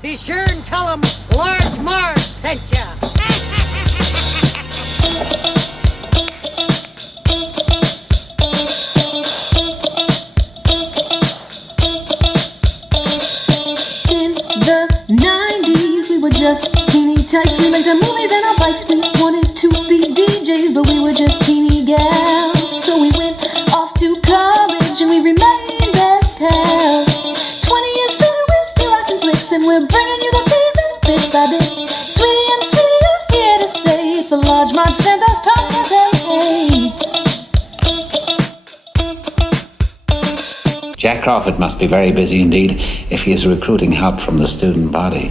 Be sure and tell them Large Marge sent ya. In the 90s, we were just teeny tykes. We liked our movies and our bikes. We wanted to be DJs, but we were just teeny gals. So we went off to college and we remained best pals. 20 years later, we're still watching flicks and we're bringing you the feeling bit by bit. Sweetie and Sweetie are here to say it's the Large Marge Santa's podcast. Hey. Jack Crawford must be very busy indeed if he is recruiting help from the student body.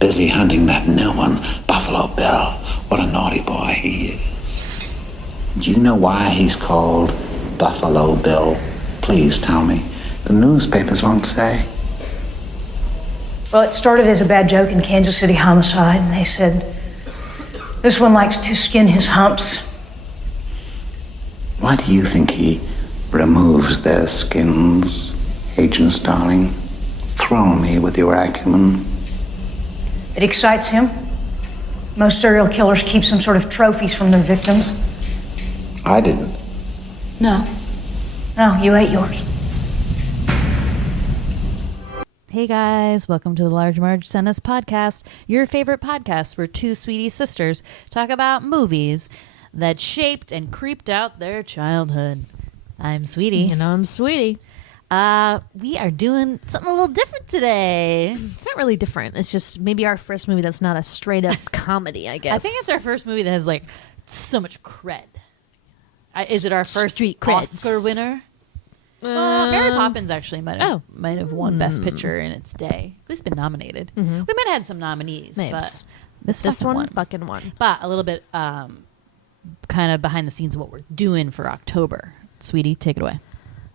Busy hunting that new one, Buffalo Bill. What a naughty boy he is. Do you know why he's called Buffalo Bill? Please tell me. The newspapers won't say. Well, it started as a bad joke in Kansas City Homicide, and they said, this one likes to skin his humps. Why do you think he removes their skins, Agent Starling? Throw me with your acumen. It excites him. Most serial killers keep some sort of trophies from their victims. I didn't. No, you ate yours. Hey guys, welcome to the Large Marge Sent Us podcast, your favorite podcast where two sweetie sisters talk about movies that shaped and creeped out their childhood. I'm Sweetie. And I'm Sweetie. We are doing something a little different today. It's not really different. It's just maybe our first movie that's not a straight up comedy, I guess. I think it's our first movie that has like so much cred. Is it our first Street creds. Oscar winner? Mary Poppins actually might have won Best Picture in its day. At least been nominated. We might have had some nominees, but this one won. fucking won. But a little bit kind of behind the scenes of what we're doing for October. Sweetie, take it away.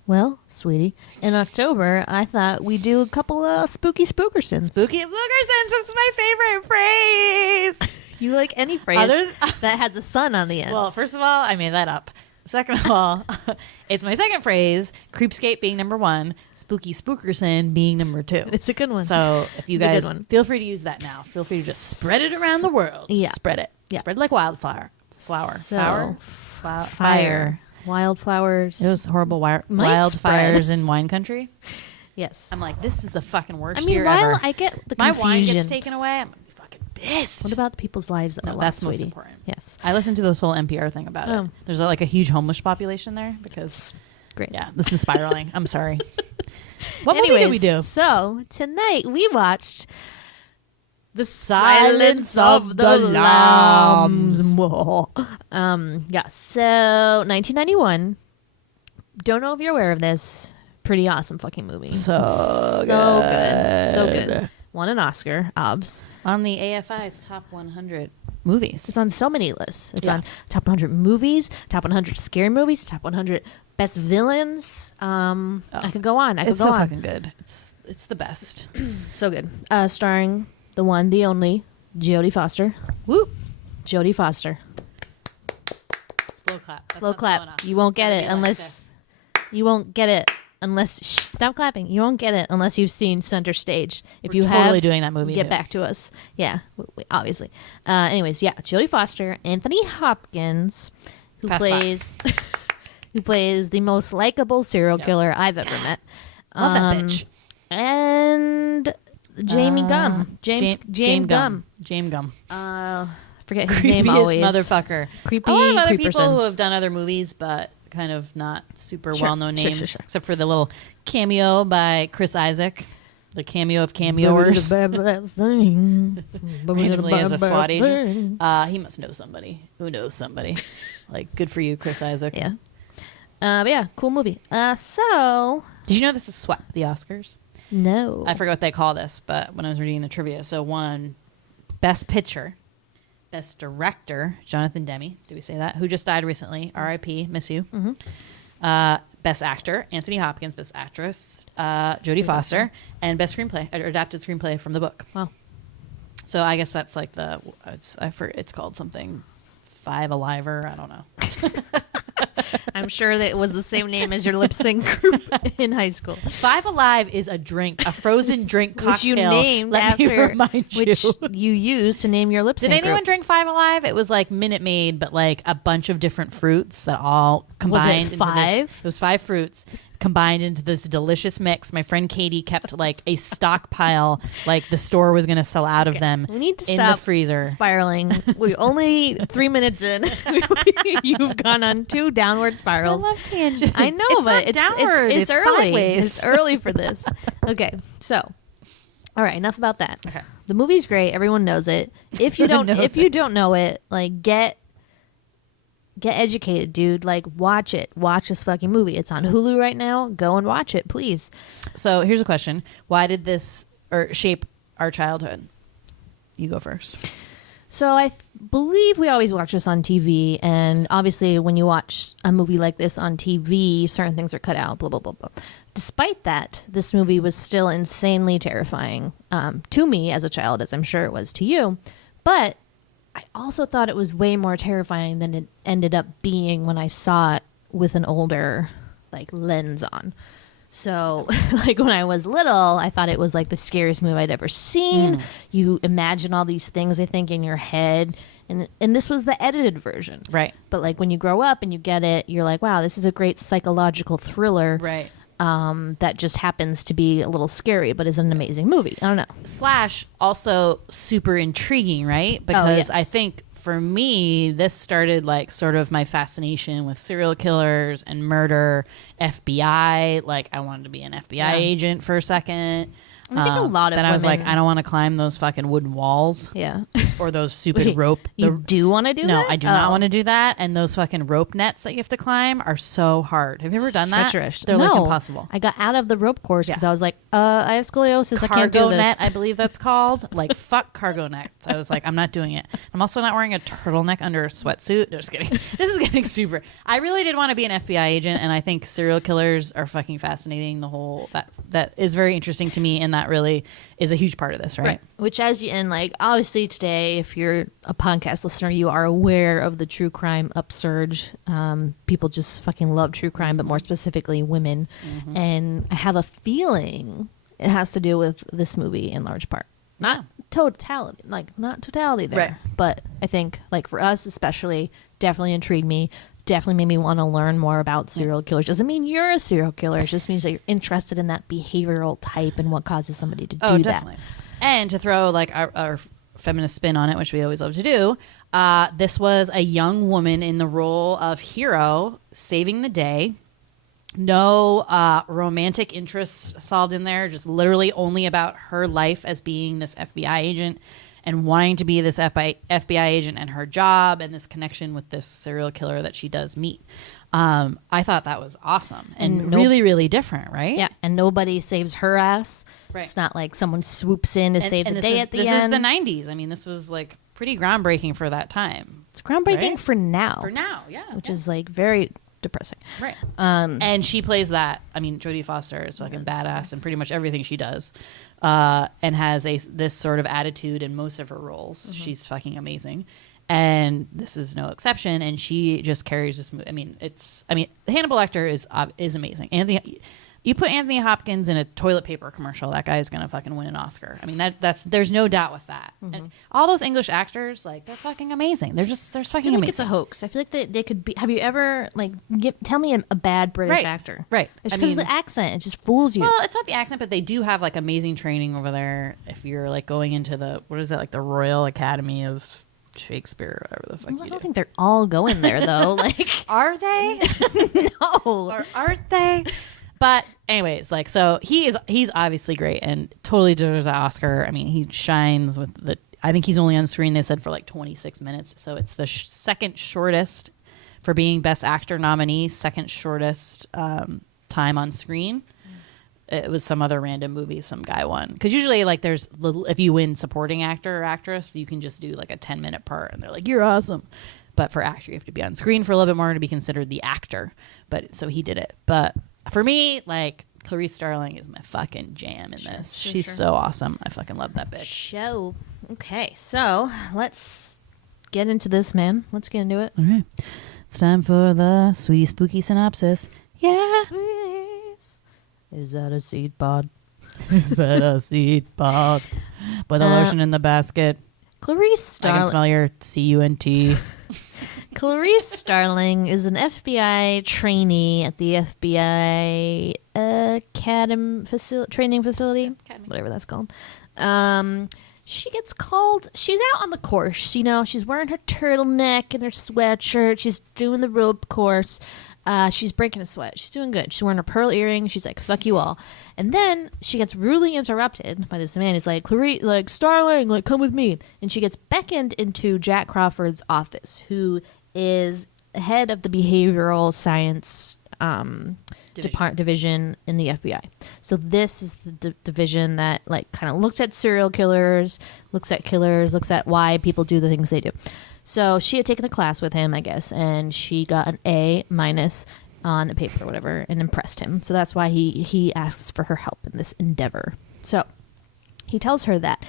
Well, Sweetie, in October, I thought we'd do a couple of spooky spookersons. Spooky Spookersons, that's my favorite phrase. You like any phrase that has a sun on the end. Well, first of all, I made that up. Second of all, it's my second phrase, Creepscape being number 1, Spooky Spookerson being number 2. It's a good one. So if you guys feel free to use that now. Feel free to just spread it around the world. Yeah. Spread it. Yeah. Spread like wildfire. So, Fire. Wildflowers. It was horrible Might wildfires spread. in wine country. Yes. I'm like, this is the fucking worst I mean, year while ever. I get the My confusion. wine gets taken away, I'm going to be fucking pissed. What about the people's lives that are No, lost, that's the most Sweetie? important. Yes. I listened to this whole NPR thing about it. There's like a huge homeless population there because, Great. yeah, this is spiraling. I'm sorry. What movie did we do? So tonight we watched The Silence of the Lambs. Yeah. So 1991. Don't know if you're aware of this. Pretty awesome fucking movie. So good. Won an Oscar, obvs. On the AFI's top 100 movies. It's on so many lists. It's on top 100 movies, top 100 scary movies, top 100 best villains. I could go on. It's so fucking good. It's the best. So good. Starring the one, the only, Jodie Foster. Woo! Jodie Foster. Slow clap. That's Slow not clap. slow enough. You won't get Gotta it be like unless this. you won't get it unless stop clapping. You won't get it unless you've seen Center Stage. If We're you totally have, doing that movie get too. back to us. Yeah, obviously. Anyways, yeah, Jodie Foster, Anthony Hopkins, who Fast plays who plays the most likable serial killer I've ever met. Love that bitch. And Jamie Gum. James Gum. James Gum. Forget his name Creepiest always. motherfucker. Creepy A lot of other creepersons. people who have done other movies, but kind of not super Sure, well-known sure, names, sure, sure. except for the little cameo by Chris Isaac, the cameo of cameoers. Randomly as a SWAT agent. He must know somebody who knows somebody. Like, good for you, Chris Isaac. Yeah. But yeah, cool movie. So Did you know this is swept the Oscars? no, I forget what they call this, but when I was reading the trivia, so won Best Picture, Best Director, Jonathan Demme. Did we say that? Who just died recently? R.I.P. Miss you. Best Actor, Anthony Hopkins. Best Actress, Jodie Foster. And Best Screenplay, or Adapted Screenplay from the book. Wow. So I guess that's like it's called something Five Aliver. I don't know. I'm sure that it was the same name as your lip sync group in high school. Five Alive is a drink, a frozen drink cocktail. Which you named Let me after, remind which you. you used to name your lip sync Did anyone group. drink Five Alive? It was like Minute Maid, but like a bunch of different fruits that all combined. Was it 5? Into this. It was 5 fruits combined into this delicious mix. My friend Katie kept like a stockpile, like the store was going to sell out of them. We need to in stop the freezer. spiraling. We're only 3 minutes in. You've gone on 2 downward spirals. I love tangents. I know, It's but not it's downward. It's It's early. sideways. It's early for this. Okay, so all right, enough about that. Okay. The movie's great. Everyone knows it. If you Everyone don't, knows if you don't know it, like get educated, dude. Like watch it. Watch this fucking movie. It's on Hulu right now. Go and watch it, please. So here's a question: why did this shape our childhood? You go first. So I believe we always watch this on TV, and obviously when you watch a movie like this on TV, certain things are cut out, blah, blah, blah, blah. Despite that, this movie was still insanely terrifying to me as a child, as I'm sure it was to you. But I also thought it was way more terrifying than it ended up being when I saw it with an older like lens on. So, like when I was little, I thought it was like the scariest movie I'd ever seen. You imagine all these things, I think, in your head. And this was the edited version. Right. But like when you grow up and you get it, you're like, wow, this is a great psychological thriller. Right. That just happens to be a little scary, but is an amazing movie. I don't know. / also super intriguing, right? Because yes. I think for me, this started like sort of my fascination with serial killers and murder, FBI. Like I wanted to be an FBI agent for a second. I think a lot of then I was like, women- I don't want to climb those fucking wooden walls. Yeah. Or those stupid rope. You do want to do No, that? I do not want to do that. And those fucking rope nets that you have to climb are so hard. Have you ever done that? Treacherous. They're like No. impossible. I got out of the rope course because Yeah. I was like, I have scoliosis. I can't do Cargo this. net, I believe that's called. Like, fuck cargo nets. I was like, I'm not doing it. I'm also not wearing a turtleneck under a sweatsuit. Just kidding. This is getting super. I really did want to be an FBI agent, and I think serial killers are fucking fascinating. The whole that is very interesting to me, and that really is a huge part of this, right? Which, as you, and like, obviously today, if you're a podcast listener, you are aware of the true crime upsurge. People just fucking love true crime, but more specifically women. And I have a feeling it has to do with this movie in large part. Not totality, like not totality there. Right. But I think, like for us especially, definitely intrigued me. Definitely made me want to learn more about serial killers. Doesn't mean you're a serial killer. It just means that you're interested in that behavioral type and what causes somebody to do Definitely. that. And to throw like our feminist spin on it, which we always love to do, this was a young woman in the role of hero saving the day. No romantic interests solved in there, just literally only about her life as being this FBI agent and wanting to be this FBI agent and her job and this connection with this serial killer that she does meet. I thought that was awesome and really, really different, right? Yeah, and nobody saves her ass. Right. It's not like someone swoops in to save the day at the end. This is the 90s. I mean, this was like pretty groundbreaking for that time. It's groundbreaking Right? for now. For now, yeah. Which is like very depressing. Right. And she plays that. I mean, Jodie Foster is fucking badass in pretty much everything she does, and has this sort of attitude in most of her roles. She's fucking amazing, and this is no exception. And she just carries this movie. I mean, Hannibal Lecter is amazing. You put Anthony Hopkins in a toilet paper commercial, that guy is gonna fucking win an Oscar. I mean, that's there's no doubt with that. And all those English actors, like, they're fucking amazing. They're fucking I feel amazing. like it's a hoax. I feel like they could be. Have you ever like tell me a bad British actor? Right. It's I because mean- the accent. It just fools you. Well, it's not the accent, but they do have like amazing training over there. If you're like going into the Royal Academy of Shakespeare, or whatever the fuck I you don't do. think they're all going there though. Like, Are they? no. Or aren't they? But anyways, like, so he's obviously great and totally deserves an Oscar. I mean, he shines with I think he's only on screen, they said, for like 26 minutes. So it's the second shortest for being Best Actor nominee, second shortest time on screen. It was some other random movie some guy won. Because usually, like, there's if you win supporting actor or actress, you can just do like a 10-minute part and they're like, you're awesome. But for actor, you have to be on screen for a little bit more to be considered the actor. But so he did it. But for me, like, Clarice Starling is my fucking jam in this. She's so awesome. I fucking love that bitch. Show. Okay, so let's get into this, man. Let's get into it. All right. It's time for the sweetie spooky synopsis. Yeah. Is that a seed pod? Is that a seed pod? Put the lotion in the basket. Clarice I can Starling. smell your CUNT. Clarice Starling is an FBI trainee at the FBI training facility, whatever that's called. She gets called. She's out on the course. She's wearing her turtleneck and her sweatshirt. She's doing the rope course. She's breaking a sweat. She's doing good. She's wearing her pearl earring. She's like, "Fuck you all." And then she gets rudely interrupted by this man. He's like, "Clarice, like Starling, like come with me." And she gets beckoned into Jack Crawford's office, who is head of the behavioral science division in the FBI. So this is the division that like kind of looks at serial killers, looks at why people do the things they do. So she had taken a class with him, I guess, and she got an A- on a paper or whatever and impressed him. So that's why he asks for her help in this endeavor. So he tells her that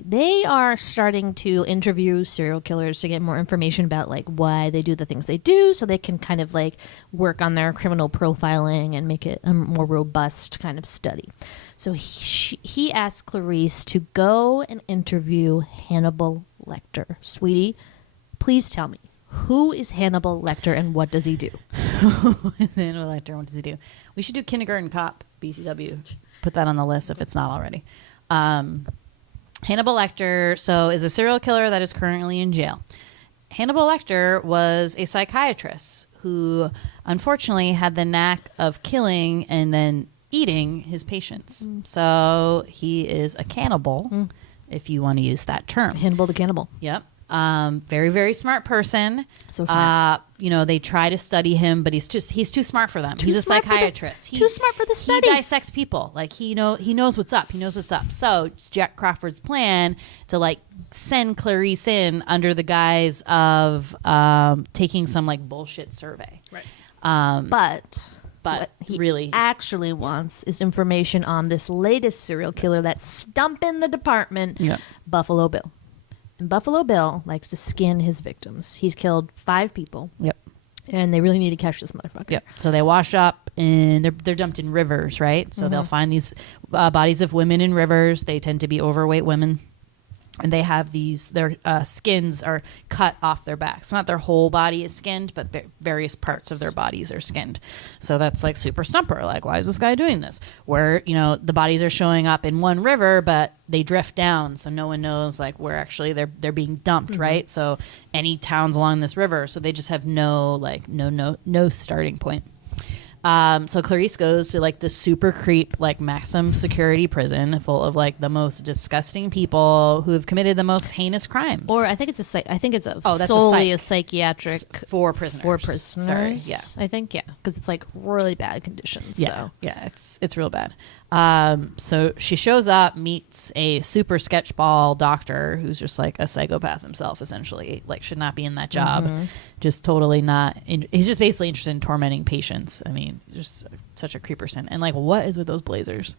they are starting to interview serial killers to get more information about like why they do the things they do, so they can kind of like work on their criminal profiling and make it a more robust kind of study. So he asked Clarice to go and interview Hannibal Lecter. Sweetie, please tell me, who is Hannibal Lecter and what does he do? Hannibal Lecter, what does he do? We should do Kindergarten Cop, BTW. Put that on the list if it's not already. Hannibal Lecter, is a serial killer that is currently in jail. Hannibal Lecter was a psychiatrist who unfortunately had the knack of killing and then eating his patients. So he is a cannibal, if you want to use that term. Hannibal the cannibal. Yep. Very, very smart person. So smart. They try to study him, but he's too smart for them. He's a psychiatrist. Too smart for the studies. He dissects people. Like he knows what's up. He knows what's up. So it's Jack Crawford's plan to like send Clarice in under the guise of taking some like bullshit survey. Right. But what he really actually wants is information on this latest serial killer that's stumping the department, Buffalo Bill. And Buffalo Bill likes to skin his victims. He's killed 5 people. Yep. And they really need to catch this motherfucker. Yep. So they wash up and they're dumped in rivers, right? So they'll find these bodies of women in rivers. They tend to be overweight women. And they have their skins are cut off their backs. Not their whole body is skinned, but various parts of their bodies are skinned. So that's like super stumper. Like, why is this guy doing this? Where, the bodies are showing up in one river, but they drift down. So no one knows like where actually they're being dumped, right? So any towns along this river. So they just have no starting point. So Clarice goes to like the super creep, like maximum security prison full of like the most disgusting people who have committed the most heinous crimes. Or I think it's that's solely a a psychiatric for prisoners. For prisoners. Sorry, yeah. I think, because it's like really bad conditions. Yeah, So. yeah, it's real bad. So she shows up, meets a super sketchball doctor who's just like a psychopath himself, essentially. Like, should not be in that job. Just totally not. He's just basically interested in tormenting patients. I mean, just such a creeperson. And like, what is with those blazers?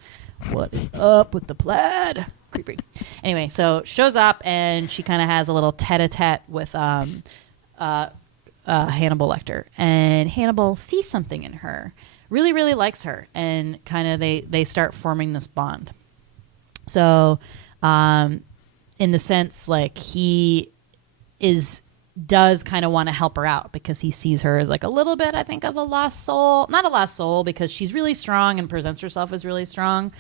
What is up with the plaid? Creepy. Anyway, so shows up and she kind of has a little tete-a-tete with Hannibal Lecter, and Hannibal sees something in her. Really, really likes her, and kind of they start forming this bond. So, in the sense, like he does kind of want to help her out because he sees her as like a little bit, I think, of a lost soul. Not a lost soul because she's really strong and presents herself as really strong,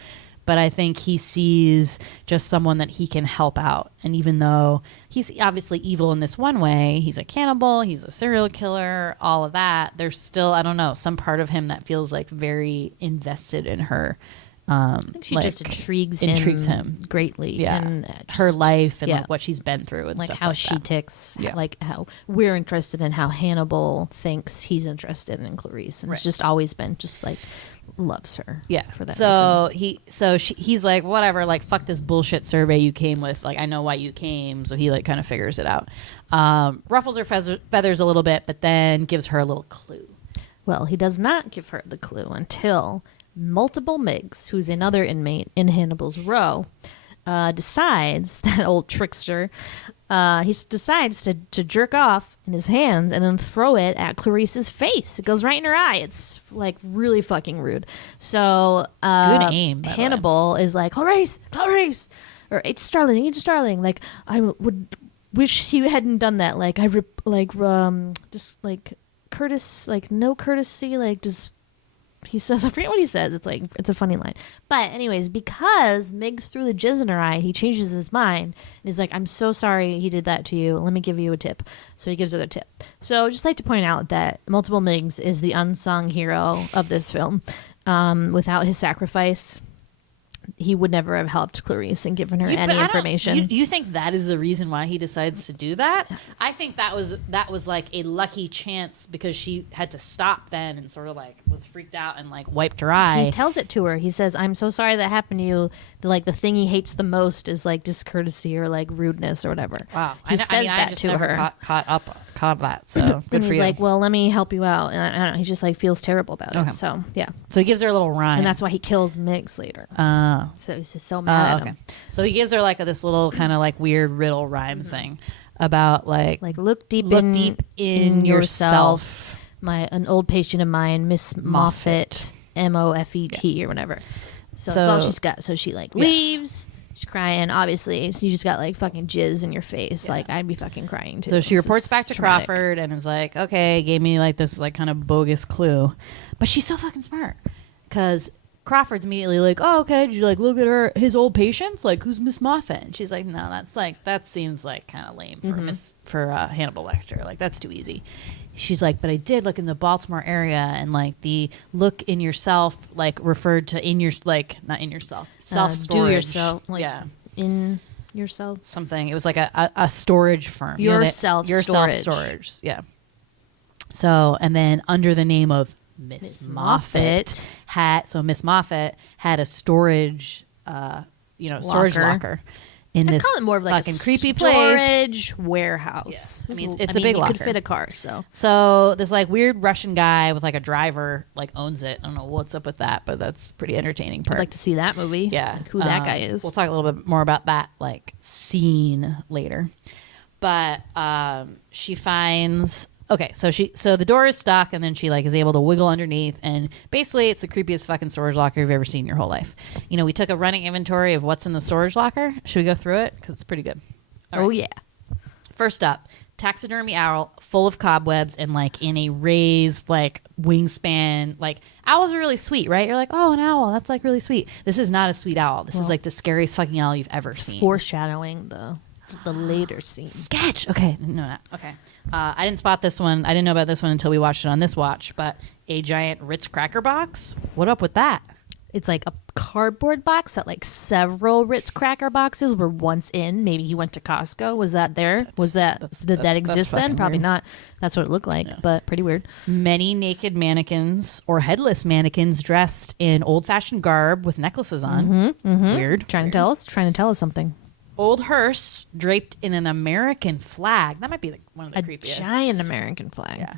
but I think he sees just someone that he can help out. And even though he's obviously evil in this one way, he's a cannibal, he's a serial killer, all of that, there's still, I don't know, some part of him that feels like very invested in her. I think she just intrigues him greatly. Yeah. And her life and like what she's been through and like stuff how like she that. ticks, Yeah. like how we're interested in how Hannibal thinks he's interested in Clarice. And it's just always been just like loves her. Yeah. For that reason. He's like, whatever, like fuck this bullshit survey you came with. Like, I know why you came. So he like kind of figures it out. Ruffles her feathers a little bit, but then gives her a little clue. Well, he does not give her the clue until Multiple Miggs, who's another inmate in Hannibal's row, decides, that old trickster, he decides to jerk off in his hands and then throw it at Clarice's face. It goes right in her eye. It's like really fucking rude. So Good aim, by the way. Hannibal is like, Clarice, or Agent Starling. Like, I would wish he hadn't done that. Like, just like Curtis, like no courtesy, like just. He says, I forget what he says. It's like, it's a funny line. But anyways, because Miggs threw the jizz in her eye, he changes his mind. And he's like, I'm so sorry he did that to you. Let me give you a tip. So he gives her the tip. So I'd just like to point out that Multiple Miggs is the unsung hero of this film. Without his sacrifice, he would never have helped Clarice and given her any information. You think that is the reason why he decides to do that? Yes. I think that was like a lucky chance because she had to stop then and sort of like was freaked out and like wiped her eye. He tells it to her. He says, I'm so sorry that happened to you. The thing he hates the most is like discourtesy or like rudeness or whatever. Wow. He says that to her. Caught that. So good and for he's you. like, well, let me help you out. And I don't know. He just like feels terrible about it. So yeah. So he gives her a little rhyme. And that's why he kills Miggs later. So he's just so mad at him. So he gives her like this little kind of like weird riddle rhyme thing about like look deep in yourself. An old patient of mine, Miss Moffat, Moffet or whatever. So that's all she's got. So she like leaves. She's crying, obviously. So you just got like fucking jizz in your face. Yeah. Like I'd be fucking crying too. So she reports back to traumatic. Crawford and is like, okay, gave me like this like kind of bogus clue. But she's so fucking smart. Because Crawford's immediately like, oh, okay, did you like look at his old patients? Like, who's Miss Moffat? And she's like, no, that seems like kind of lame for Hannibal Lecter. Like, that's too easy. She's like, but I did look in the Baltimore area, and like the look in yourself, like referred to in your, like not in yourself, self storage. Do yourself, like, in yourself. Something. It was like a storage firm. Self storage. Yeah. So, and then under the name of Miss Moffat Miss Moffat had a storage, storage locker. In this call it more of like fucking a creepy storage warehouse. Yeah. I mean, it's a big locker. You could fit a car. So this like weird Russian guy with like a driver like owns it. I don't know what's up with that, but that's pretty entertaining part. I'd like to see that movie. Yeah, like who that guy is. We'll talk a little bit more about that like scene later. But she finds. Okay, so the door is stuck, and then she like is able to wiggle underneath, and basically it's the creepiest fucking storage locker you've ever seen in your whole life. You know, we took a running inventory of what's in the storage locker. Should we go through it? Because it's pretty good. All right. Yeah. First up, taxidermy owl full of cobwebs and like in a raised like wingspan. Like owls are really sweet, right? You're like, oh, an owl, that's like really sweet. This is not a sweet owl. This is like the scariest fucking owl you've ever seen. Foreshadowing the later scene. Sketch. Okay. No. Okay. I didn't spot this one. I didn't know about this one until we watched it on this watch. But a giant Ritz cracker box. What up with that? It's like a cardboard box that like several Ritz cracker boxes were once in. Maybe he went to Costco. Was that there? Did that exist then? Probably weird. Not. That's what it looked like, but pretty weird. Many naked mannequins or headless mannequins dressed in old-fashioned garb with necklaces on. Weird. Trying to tell us something. Old hearse draped in an American flag. That might be one of the creepiest. A giant American flag. Yeah.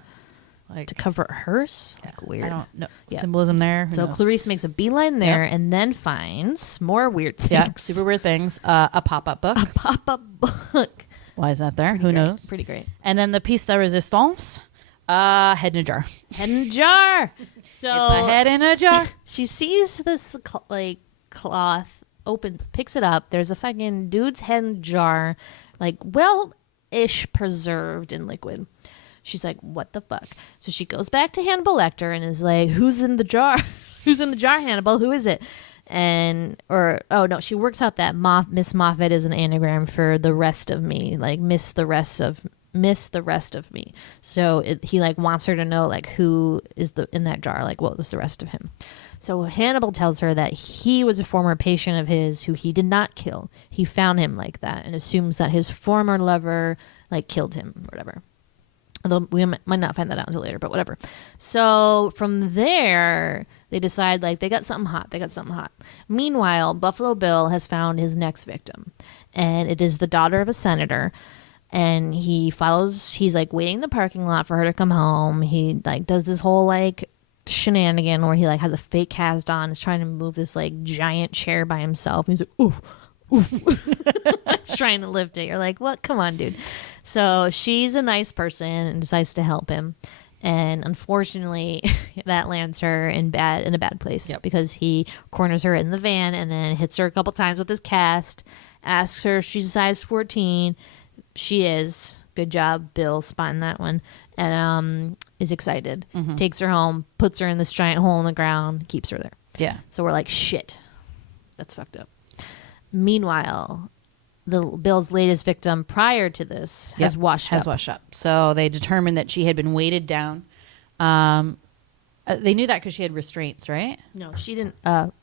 Like, to cover a hearse? Yeah. Like weird. I don't know. Symbolism there. Who so knows? Clarice makes a beeline there and then finds more weird things. Yeah, super weird things. A pop-up book. A pop-up book. Why is that there? Who knows? Pretty great. And then the piece de resistance. Head in a jar. Head in a jar. So it's my head in a jar. She sees this like cloth. Picks it up. There's a fucking dude's head in a jar, like well-ish preserved in liquid. She's like, what the fuck? So she goes back to Hannibal Lecter and is like, who's in the jar? Who's in the jar, Hannibal? Who is it? She works out that Miss Moffat is an anagram for the rest of me, like miss the rest of me. So he like wants her to know like who is in that jar, like what was the rest of him. So Hannibal tells her that he was a former patient of his who he did not kill. He found him like that and assumes that his former lover like killed him or whatever. Although we might not find that out until later, but whatever. So from there, they decide like they got something hot. Meanwhile, Buffalo Bill has found his next victim, and it is the daughter of a senator. And he's like waiting in the parking lot for her to come home. He like does this whole like shenanigan where he like has a fake cast on, is trying to move this like giant chair by himself. And he's like, oof. He's trying to lift it. You're like, what? Come on, dude. So she's a nice person and decides to help him. And unfortunately, that lands her in a bad place because he corners her in the van and then hits her a couple times with his cast, asks her if she's a size 14. She is. Good job, Bill, spotting that one. And is excited. Takes her home, puts her in this giant hole in the ground, keeps her there. Yeah. So we're like, shit. That's fucked up. Meanwhile, Bill's latest victim prior to this has washed up. So they determined that she had been weighted down. They knew that because she had restraints, right? No, she didn't.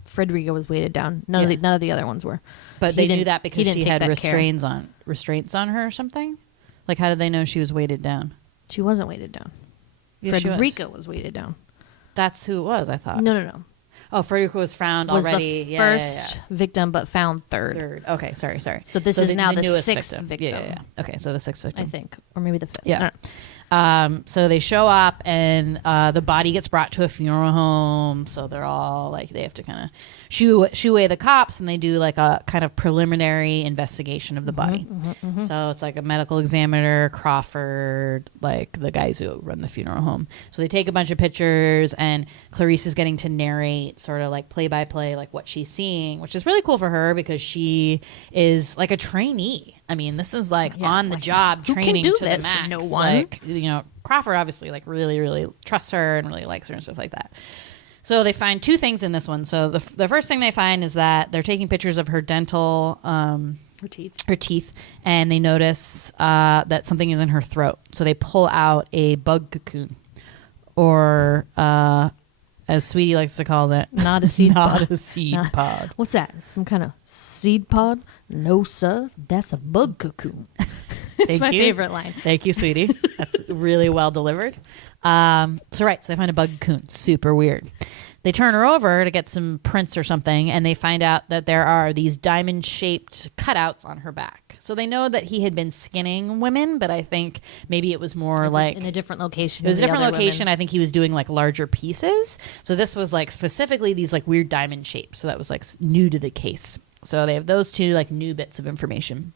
Frederica was weighted down. None of the other ones were. But they knew that because she had restraints on her or something? Like, how did they know she was weighted down? She wasn't weighted down. Yes, Frederica was weighted down. That's who it was, I thought. No. Oh, Frederica was found already. The first victim, but found third. Okay, sorry. So this is now the sixth victim. Yeah. Okay, so the sixth victim. I think. Or maybe the fifth. Yeah. I don't know. So they show up and the body gets brought to a funeral home. So they're all like, they have to kind of shoo away the cops, and they do like a kind of preliminary investigation of the body. So it's like a medical examiner, Crawford, like the guys who run the funeral home. So they take a bunch of pictures, and Clarice is getting to narrate sort of like play by play, like what she's seeing, which is really cool for her because she is like a trainee. I mean, this is like on the job training to the max. No one. Like, Crawford obviously like really, really trusts her and really likes her and stuff like that. So they find two things in this one. So the first thing they find is that they're taking pictures of her dental, her teeth, and they notice that something is in her throat. So they pull out a bug cocoon, or as Sweetie likes to call it, not a seed pod. Not a seed pod. What's that? Some kind of seed pod? No, sir. That's a bug cocoon. It's my favorite line. Thank you, Sweetie. That's really well delivered. So they find a bug cocoon. Super weird. They turn her over to get some prints or something, and they find out that there are these diamond-shaped cutouts on her back. So they know that he had been skinning women, but I think maybe it was more in a different location. It was a different location. Women. I think he was doing like larger pieces. So this was like specifically these like weird diamond shapes. So that was like new to the case. So they have those two like new bits of information.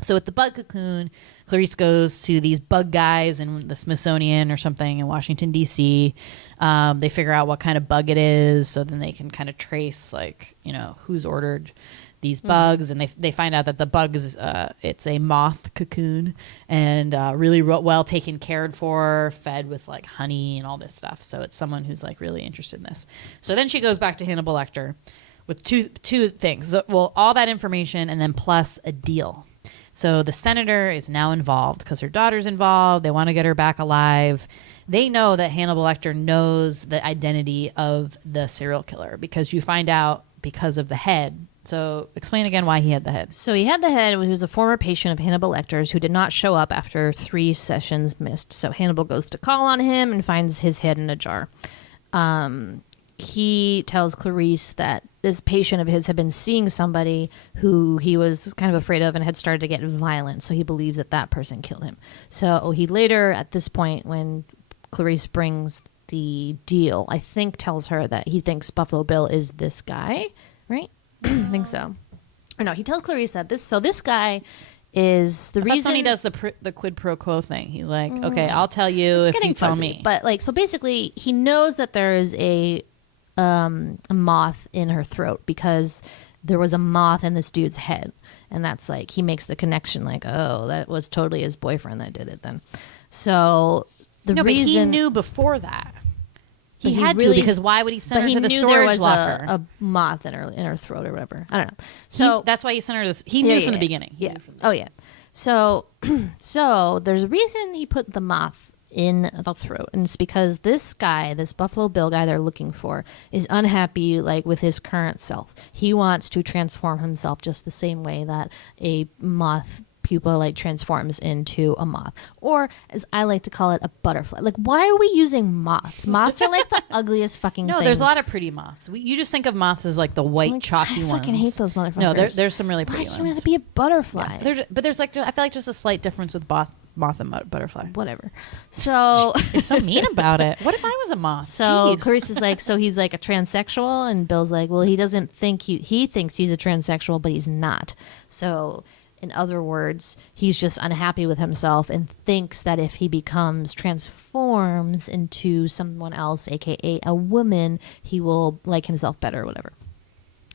So with the bug cocoon, Clarice goes to these bug guys in the Smithsonian or something in Washington, D.C. They figure out what kind of bug it is, so then they can kind of trace, like, who's ordered these bugs. And they find out that the bug is, it's a moth cocoon and really well taken cared for, fed with, like, honey and all this stuff. So it's someone who's, like, really interested in this. So then she goes back to Hannibal Lecter with two things. Well, all that information and then plus a deal. So the senator is now involved because her daughter's involved. They want to get her back alive. They know that Hannibal Lecter knows the identity of the serial killer because you find out because of the head. So explain again why he had the head. So he had the head. He was a former patient of Hannibal Lecter's who did not show up after 3 sessions missed. So Hannibal goes to call on him and finds his head in a jar. He tells Clarice that this patient of his had been seeing somebody who he was kind of afraid of and had started to get violent. So he believes that person killed him. So he later, at this point, when Clarice brings the deal, I think tells her that he thinks Buffalo Bill is this guy, right? I think so. Or no, he tells Clarice that this guy is the reason he does the quid pro quo thing. He's like, okay, I'll tell you if you tell me. But like, so basically, he knows that there is a moth in her throat because there was a moth in this dude's head, and that's like he makes the connection, like, oh, that was totally his boyfriend that did it then. So the reason, but he knew before that. He had to, because why would he send her to the storage locker? A moth in her throat or whatever. I don't know. So that's why he sent her to this. He knew from the beginning. Yeah. Oh yeah. So there's a reason he put the moth in the throat, and it's because this guy, this Buffalo Bill guy they're looking for, is unhappy like with his current self. He wants to transform himself just the same way that a moth pupa like transforms into a moth, or as I like to call it, a butterfly. Like, why are we using moths? Moths are like the ugliest fucking things. There's a lot of pretty moths. You just think of moths as like the white chalky ones. I fucking hate those motherfuckers. No, there's some really pretty ones. Why can't it be a butterfly? Yeah. But there's like, I feel like just a slight difference with moth and butterfly. Whatever. So it's so mean about it. What if I was a moth? So Jeez. Clarice is like, so he's like a transsexual, and Bill's like, well, he doesn't think he thinks he's a transsexual, but he's not. So In other words, he's just unhappy with himself and thinks that if he transforms into someone else, aka a woman, he will like himself better or whatever.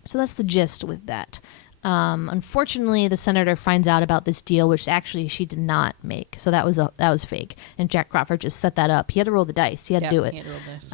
So that's the gist with that. Unfortunately, the senator finds out about this deal, which actually she did not make. So that was fake. And Jack Crawford just set that up. He had to roll the dice. He had to do it. He had to roll the dice.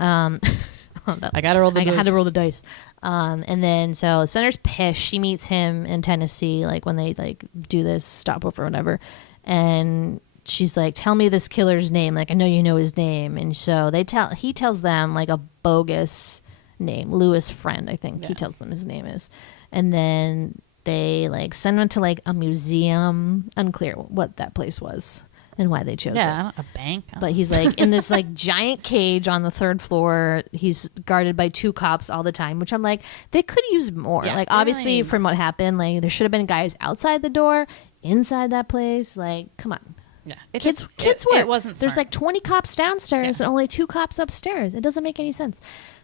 I got to roll the dice. I had to roll the dice. And then so the senator's pissed. She meets him in Tennessee, like when they like do this stopover or whatever. And she's like, "Tell me this killer's name. Like I know you know his name." And so he tells them like a bogus name, Lewis Friend, I think he tells them his name is. And then they like send him to like a museum. Unclear what that place was and why they chose it. A bank. But he's like in this like giant cage on the 3rd floor. He's guarded by 2 cops all the time, which I'm like, they could use more. Yeah, like obviously from what happened, like there should have been guys outside the door, inside that place. Like, come on. Yeah. Kids work. It wasn't smart. There's like 20 cops downstairs and only 2 cops upstairs. It doesn't make any sense.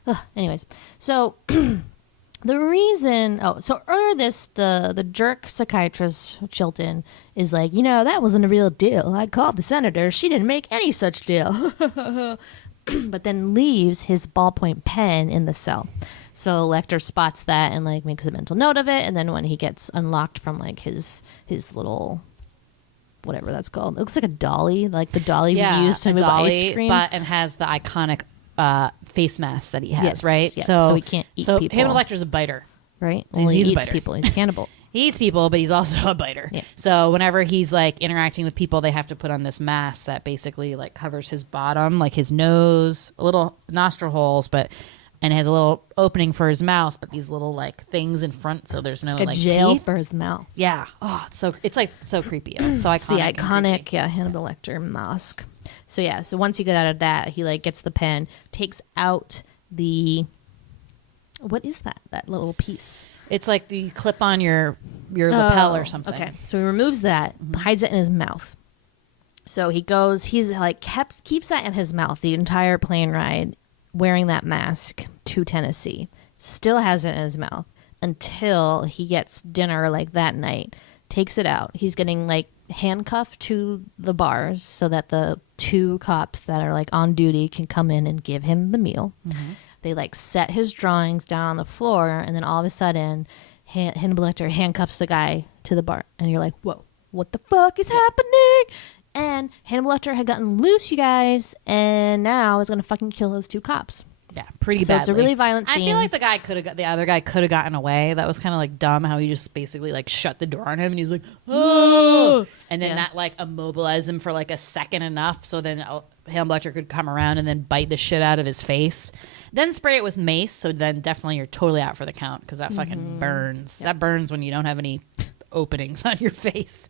Ugh. Anyways, so the reason, so earlier the jerk psychiatrist, Chilton, is like, that wasn't a real deal. I called the senator. She didn't make any such deal. But then leaves his ballpoint pen in the cell. So Lecter spots that and like makes a mental note of it. And then when he gets unlocked from like his little, whatever that's called, it looks like a dolly, like the dolly we used to move ice cream. And has the iconic face mask that he has, Yes, right? yeah. So he can't eat people. Hannibal Lecter's a biter, right? So Well, he he's a eats biter. people. He's a cannibal. He eats people, but he's also a biter. Yeah. So whenever he's like interacting with people, they have to put on this mask that basically like covers his bottom, like his nose, a little nostril holes, and has a little opening for his mouth, but these little like things in front, so there's no Like a like jail teeth. for his mouth. Yeah. Oh, it's like so creepy. It's so iconic. It's the and iconic, creepy. Hannibal Lecter mask. So yeah, so once he got out of that, he like gets the pen, takes out the, what is that? That little piece. It's like the clip on your lapel or something. Okay, so he removes that, hides it in his mouth. So he's like keeps that in his mouth the entire plane ride, wearing that mask to Tennessee. Still has it in his mouth until he gets dinner like that night. Takes it out. He's getting like handcuffed to the bars so that the 2 cops that are like on duty can come in and give him the meal. They like set his drawings down on the floor, and then all of a sudden Hannibal Lecter handcuffs the guy to the bar, and you're like, whoa, what the fuck is happening? And Hannibal Lecter had gotten loose, you guys, and now is gonna fucking kill those 2 cops. Yeah, pretty So badly. it's a really violent I scene. feel like the other guy could have gotten away. That was kind of like dumb how he just basically like shut the door on him and he was like, oh, and then that like immobilized him for like a second enough so then Hannibal Lecter could come around and then bite the shit out of his face. Then spray it with mace, so then definitely you're totally out for the count because that fucking burns. That burns when you don't have any openings on your face.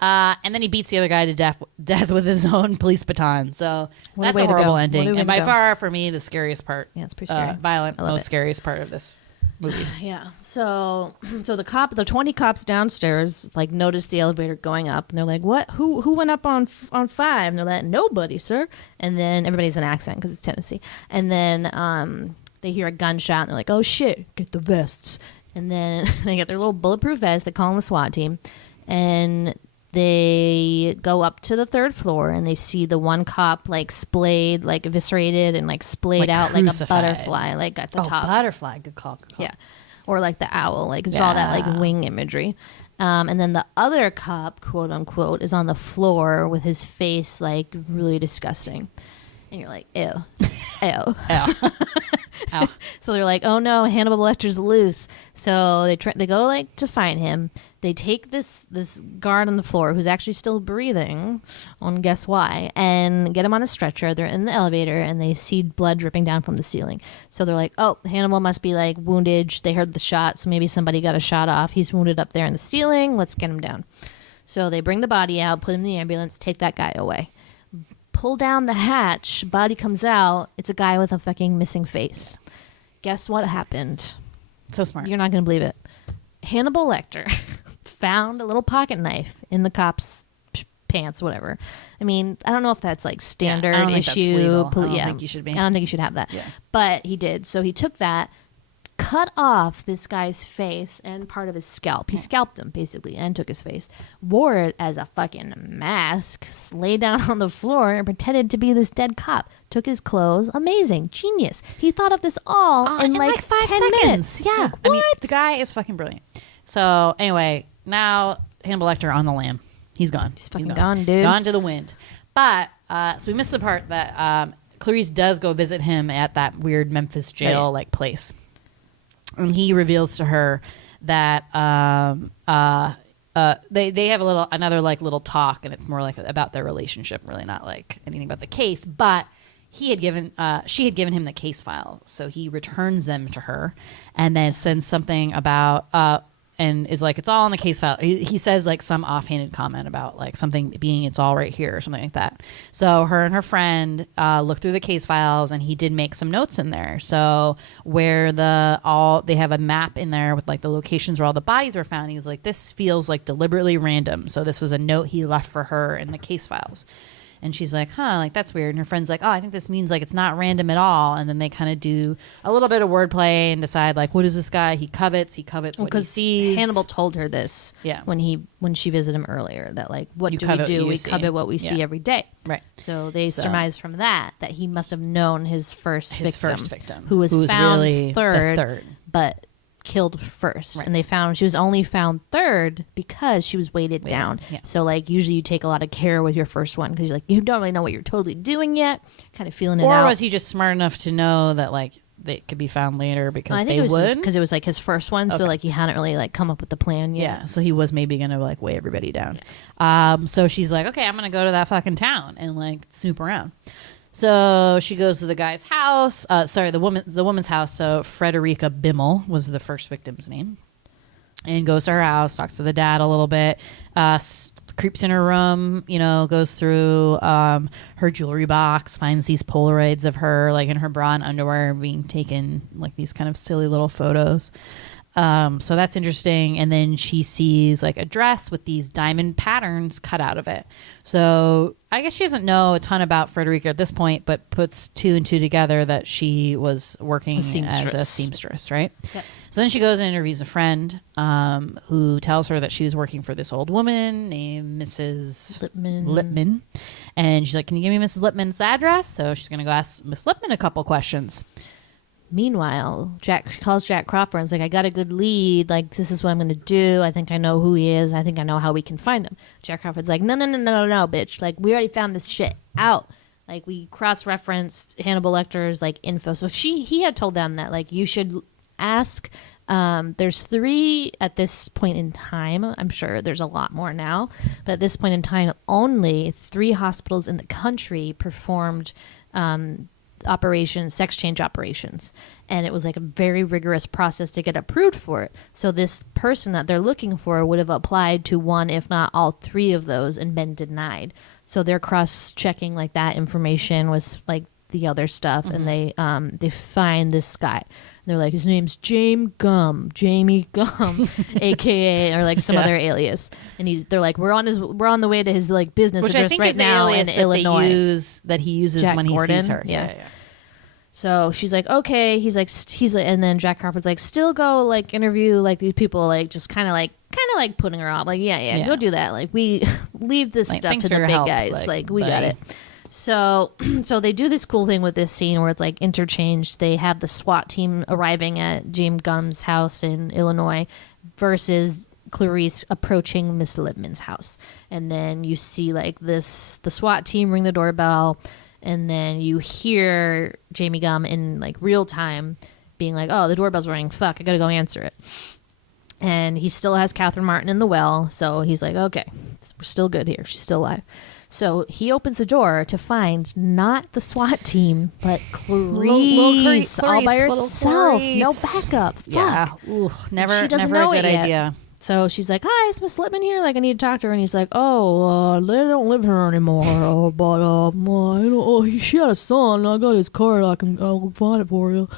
And then he beats the other guy to death with his own police baton. So What a that's way a to horrible go. ending. What a way And to by go. far, for me, the scariest part. Yeah, it's pretty scary. Violent, I love most it. scariest part of this movie. Yeah. So the 20 cops downstairs like notice the elevator going up, and they're like, "What? Who went up on 5?" And they're like, "Nobody, sir." And then everybody's an accent because it's Tennessee. And then they hear a gunshot, and they're like, "Oh shit, get the vests." And then they get their little bulletproof vests. They call in the SWAT team, and they go up to the 3rd floor, and they see the one cop like splayed, like eviscerated, and like splayed Like out like a crucified. butterfly, like at the top. Butterfly. Good call. Good call. Yeah. Or like the owl, like it's all that like wing imagery. And then the other cop, quote unquote, is on the floor with his face like really disgusting. And you're like, ew, ew. Ow. So they're like, oh no, Hannibal Lecter's loose. So they go like to find him. They take this guard on the floor who's actually still breathing, on guess why, and get him on a stretcher. They're in the elevator and they see blood dripping down from the ceiling. So they're like, oh, Hannibal must be like wounded. They heard the shot, so maybe somebody got a shot off. He's wounded up there in the ceiling. Let's get him down. So they bring the body out, put him in the ambulance, take that guy away. Pull down the hatch, body comes out. It's a guy with a fucking missing face. Guess what happened? So smart. You're not going to believe it. Hannibal Lecter found a little pocket knife in the cop's pants, whatever. I mean, I don't know if that's like standard I don't think that's issue. legal. I don't think you should be. I don't think you should have that. Yeah. But he did. So he took that, cut off this guy's face and part of his scalp. He scalped him, basically, and took his face. Wore it as a fucking mask, laid down on the floor, and pretended to be this dead cop. Took his clothes. Amazing. Genius. He thought of this all in like 5 10 seconds. minutes. Yeah. What? I mean, the guy is fucking brilliant. So, anyway, now Hannibal Lecter on the lam. He's gone. He's fucking gone, dude. Gone to the wind. But, so we missed the part that Clarice does go visit him at that weird Memphis jail like place. And he reveals to her that they have another little talk, and it's more like about their relationship, really not like anything about the case. But she had given him the case file, so he returns them to her, and then sends something about and is like, it's all in the case file. He says like some offhanded comment about like something being, it's all right here or something like that. So her and her friend looked through the case files, and he did make some notes in there. So where they have a map in there with like the locations where all the bodies were found. He was like, this feels like deliberately random. So this was a note he left for her in the case files. And she's like, like, that's weird. And her friend's like, oh, I think this means like it's not random at all. And then they kind of do a little bit of wordplay and decide like, what is this guy? He covets what he sees. Hannibal told her this when she visited him earlier, that like, what do we do? We covet what we see every day. Right. So they surmised from that he must have known his first victim, who was found really third, but killed first. Right. And she was only found third because she was weighted down. Yeah. So like usually you take a lot of care with your first one because you don't really know what you're totally doing yet, kind of feeling it out. Or was he just smart enough to know that like they could be found later because they would? Because it was like his first one, so like he hadn't really like come up with the plan yet. Yeah, so he was maybe gonna like weigh everybody down. So she's like, okay, I'm gonna go to that fucking town and like snoop around. So she goes to the guy's house. The woman's house. So Frederica Bimmel was the first victim's name, and goes to her house, talks to the dad a little bit, creeps in her room, goes through her jewelry box, finds these Polaroids of her like in her bra and underwear being taken, like these kind of silly little photos. So that's interesting. And then she sees like a dress with these diamond patterns cut out of it. So I guess she doesn't know a ton about Frederica at this point, but puts 2 and 2 together that she was working as a seamstress, right? Yep. So then she goes and interviews a friend who tells her that she was working for this old woman named Mrs. Lipman. And she's like, can you give me Mrs. Lipman's address? So she's going to go ask Miss Lipman a couple questions. Meanwhile, Jack calls Jack Crawford and is like, I got a good lead. Like, this is what I'm going to do. I think I know who he is. I think I know how we can find him. Jack Crawford's like, no, bitch. Like, we already found this shit out. Like, we cross-referenced Hannibal Lecter's, like, info. So he had told them that, like, you should ask. There's 3 at this point in time. I'm sure there's a lot more now. But at this point in time, only 3 hospitals in the country performed sex change operations, and it was like a very rigorous process to get approved for it. So this person that they're looking for would have applied to 1, if not all 3 of those, and been denied. So they're cross-checking like that information with like the other stuff, and they find this guy. They're like, his name's Jamie Gum, aka or like some other alias, and they're like, we're on the way to his like business Which address I think right is now the in alias Illinois. that he uses Jack when Gordon? he sees her. Yeah. So she's like, okay. He's like, and then Jack Crawford's like, still go like interview like these people, like just kind of like putting her off, like yeah, go do that. Like we leave this like, stuff to the big help, guys. Like we buddy. got it. So they do this cool thing with this scene where it's like interchanged. They have the SWAT team arriving at James Gumm's house in Illinois versus Clarice approaching Miss Lipman's house. And then you see like the SWAT team ring the doorbell, and then you hear Jamie Gum in like real time being like, oh, the doorbell's ringing. Fuck, I gotta go answer it. And he still has Catherine Martin in the well. So he's like, okay, we're still good here. She's still alive. So he opens the door to find not the SWAT team, but Clarice all by herself. No backup. Fuck. Yeah. Ooh, never She doesn't never know a good it yet. idea. So she's like, hi, it's Miss Lipman here. Like, I need to talk to her. And he's like, oh, they don't live here anymore. But she had a son. I got his card. I'll find it for you.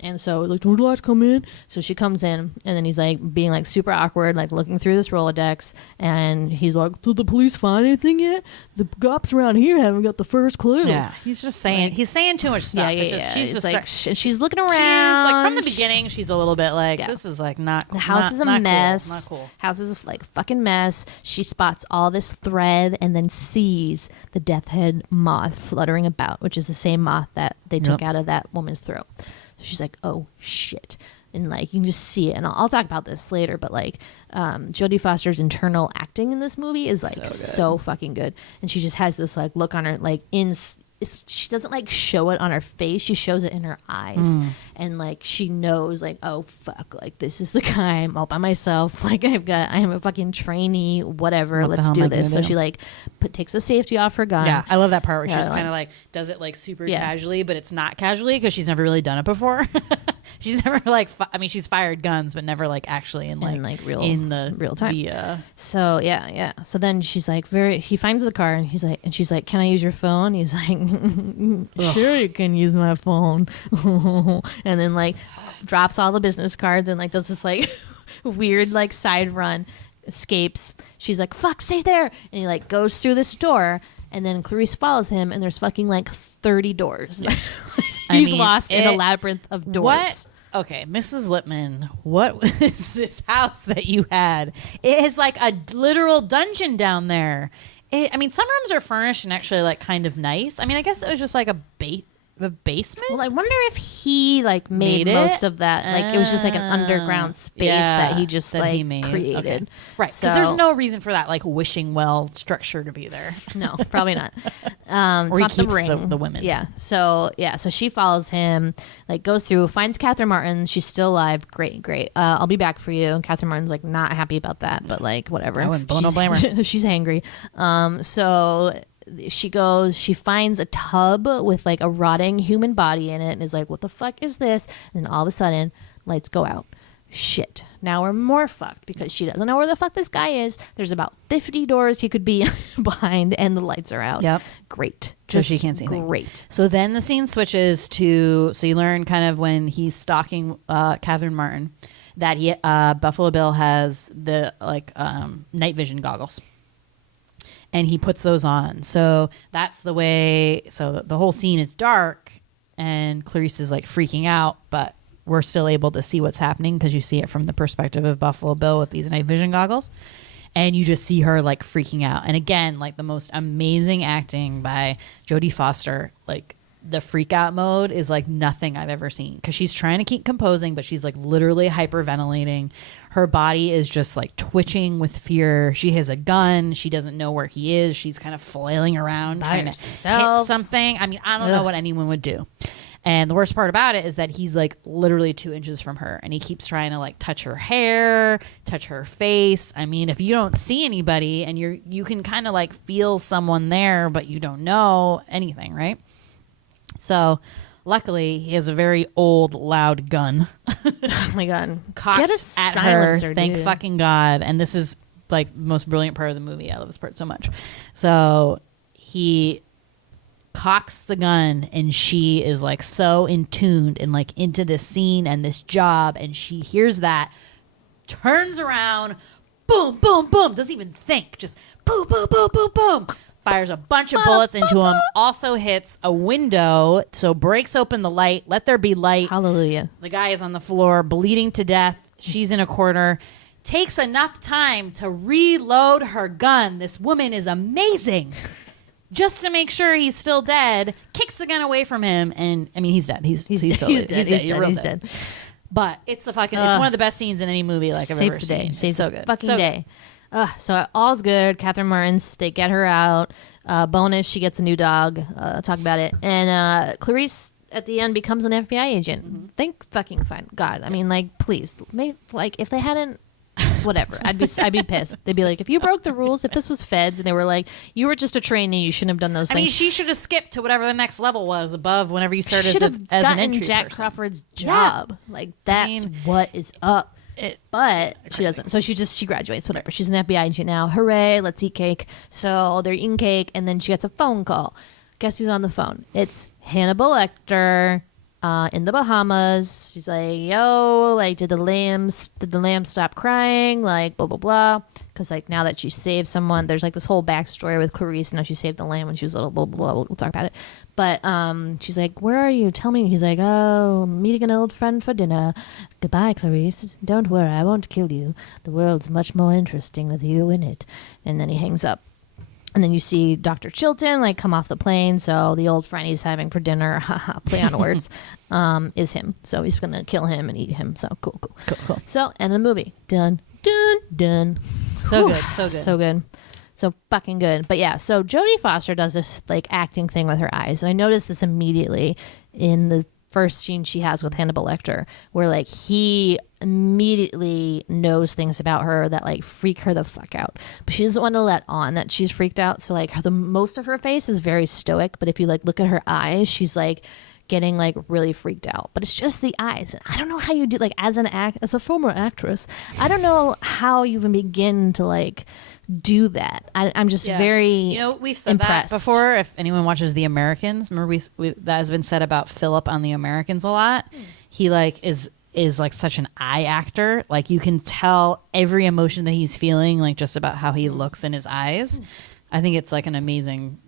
And so like, would you like to come in? So she comes in, and then he's like being like super awkward, like looking through this Rolodex, and he's like, did the police find anything yet? The cops around here haven't got the first clue. Yeah, he's just saying, he's saying too much stuff. Yeah. It's just, she's It's just like she's looking she's around. like, from the beginning, she's a little bit like, Yeah. this is like not, The house is a mess. Not cool. House is like a fucking mess. She spots all this thread and then sees the death head moth fluttering about, which is the same moth that they took out of that woman's throat. So she's like, oh shit. And like you can just see it, and I'll talk about this later. But like, Jodie Foster's internal acting in this movie is like so fucking good, and she just has this like look on her, like she doesn't like show it on her face, she shows it in her eyes, and like she knows like, oh fuck, like this is the guy, I'm all by myself, like I am a fucking trainee, whatever, What the let's hell am do I this. gonna So do? she like takes the safety off her gun. Yeah, I love that part where she Yeah, just like- kind of like does it like super Yeah. casually, but it's not casually because she's never really done it before. She's never like, I mean, she's fired guns, but never like actually in like real in the real time. The, So yeah. So then she's like, he finds the car, and she's like, can I use your phone? He's like, sure, you can use my phone. And then like drops all the business cards and like does this like weird like side run, escapes. She's like, fuck, stay there. And he like goes through this door, and then Clarice follows him, and there's fucking like 30 doors. He's lost in a labyrinth of doors. What? Okay, Mrs. Lippman, what is this house that you had? It is like a literal dungeon down there. I mean, some rooms are furnished and actually like kind of nice. I mean, I guess it was just like a basement. Well, I wonder if he like made Made it? most of that. Like it was just like an underground space that he just that like he made. created. Okay. Right, because So, there's no reason for that like wishing well structure to be there. no, probably not. Or It's he not the keeps ring. the women. Yeah. So she follows him, like goes through, finds Catherine Martin. She's still alive. Great. I'll be back for you. And Catherine Martin's like not happy about that, but like whatever. I wouldn't blame her. She's angry. So she goes, she finds a tub with like a rotting human body in it, and is like, what the fuck is this? And then all of a sudden, lights go out. Shit. Now we're more fucked because she doesn't know where the fuck this guy is. There's about 50 doors he could be behind, and the lights are out. Yep. Great. So she can't see anything. Great. So then the scene switches to, so you learn kind of when he's stalking Catherine Martin that Buffalo Bill has the like night vision goggles. And he puts those on. So that's the way. So the whole scene is dark, and Clarice is like freaking out, but we're still able to see what's happening because you see it from the perspective of Buffalo Bill with these night vision goggles. And you just see her like freaking out. And again, like the most amazing acting by Jodie Foster. Like the freak out mode is like nothing I've ever seen, because she's trying to keep composing, but she's like literally hyperventilating. Her body is just like twitching with fear. She has a gun. She doesn't know where he is. She's kind of flailing around trying to hit something. I mean, I don't know what anyone would do. And the worst part about it is that he's like literally 2 inches from her, and he keeps trying to like touch her hair, touch her face. I mean, if you don't see anybody and you can kind of like feel someone there, but you don't know anything, right? So luckily he has a very old, loud gun. Oh my god. Cocked Get a at silencer, her. Thank dude. fucking God. And this is like the most brilliant part of the movie. I love this part so much. So he cocks the gun, and she is like so in tuned and like into this scene and this job, and she hears that, turns around, boom, boom, boom, doesn't even think, just boom, boom, boom, boom, boom, fires a bunch of bullets into him, also hits a window, so breaks open the light, let there be light. Hallelujah. The guy is on the floor bleeding to death. She's in a corner. Takes enough time to reload her gun. This woman is amazing. Just to make sure he's still dead, kicks the gun away from him, and I mean, he's dead. He's still dead. He's dead. You're real He's dead. dead. But it's it's one of the best scenes in any movie like I've Saves ever the day. seen. Saves It's so the good. fucking So day. So all's good. Catherine Martin's, they get her out. Bonus, she gets a new dog. Talk about it. And Clarice at the end becomes an FBI agent. Mm-hmm. Thank fucking fine God. I mean, like, please, like if they hadn't. Whatever, I'd be pissed. They'd be like, if you broke the rules, if this was feds, and they were like, you were just a trainee, you shouldn't have done those I things. mean, she should have skipped to whatever the next level was above whenever you started should have as an gotten entry Jack person. Crawford's job. Like that's what is up. But she doesn't. So she graduates. Whatever. She's an FBI agent now. Hooray! Let's eat cake. So they're eating cake, and then she gets a phone call. Guess who's on the phone? It's Hannibal Lecter. in the Bahamas. She's like, yo, like, did the lamb stop crying? Like, blah, blah, blah. Because, like, now that she saved someone, there's, like, this whole backstory with Clarice, and now she saved the lamb when she was little, blah, blah, blah. We'll talk about it. But she's like, where are you? Tell me. He's like, oh, meeting an old friend for dinner. Goodbye, Clarice. Don't worry, I won't kill you. The world's much more interesting with you in it. And then he hangs up. And then you see Dr. Chilton, like, come off the plane. So the old friend he's having for dinner, play on words, is him. So he's going to kill him and eat him. So cool. So, end of the movie. Done. So Whew. good. So good. So fucking good. But yeah, so Jodie Foster does this, like, acting thing with her eyes. And I noticed this immediately in the first scene she has with Hannibal Lecter, where, like, he immediately knows things about her that, like, freak her the fuck out, but she doesn't want to let on that she's freaked out. So, like, the most of her face is very stoic, but if you, like, look at her eyes, she's, like, getting, like, really freaked out. But it's just the eyes. And I don't know how you do, like, as a former actress, I don't know how you even begin to, like, do that. I'm just very You know, we've said impressed. that before. If anyone watches The Americans, remember that has been said about Philip on The Americans a lot. He, like, is like such an eye actor. Like, you can tell every emotion that he's feeling, like, just about how he looks in his eyes. I think it's, like, an amazing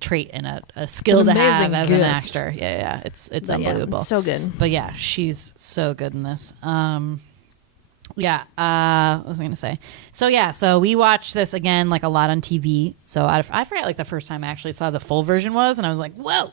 trait and a skill to have as an actor. Yeah. It's unbelievable. It's so good. But yeah, she's so good in this. What was I going to say? So we watched this again, like, a lot on TV. So I forget, like, the first time I actually saw the full version was, and I was like, whoa.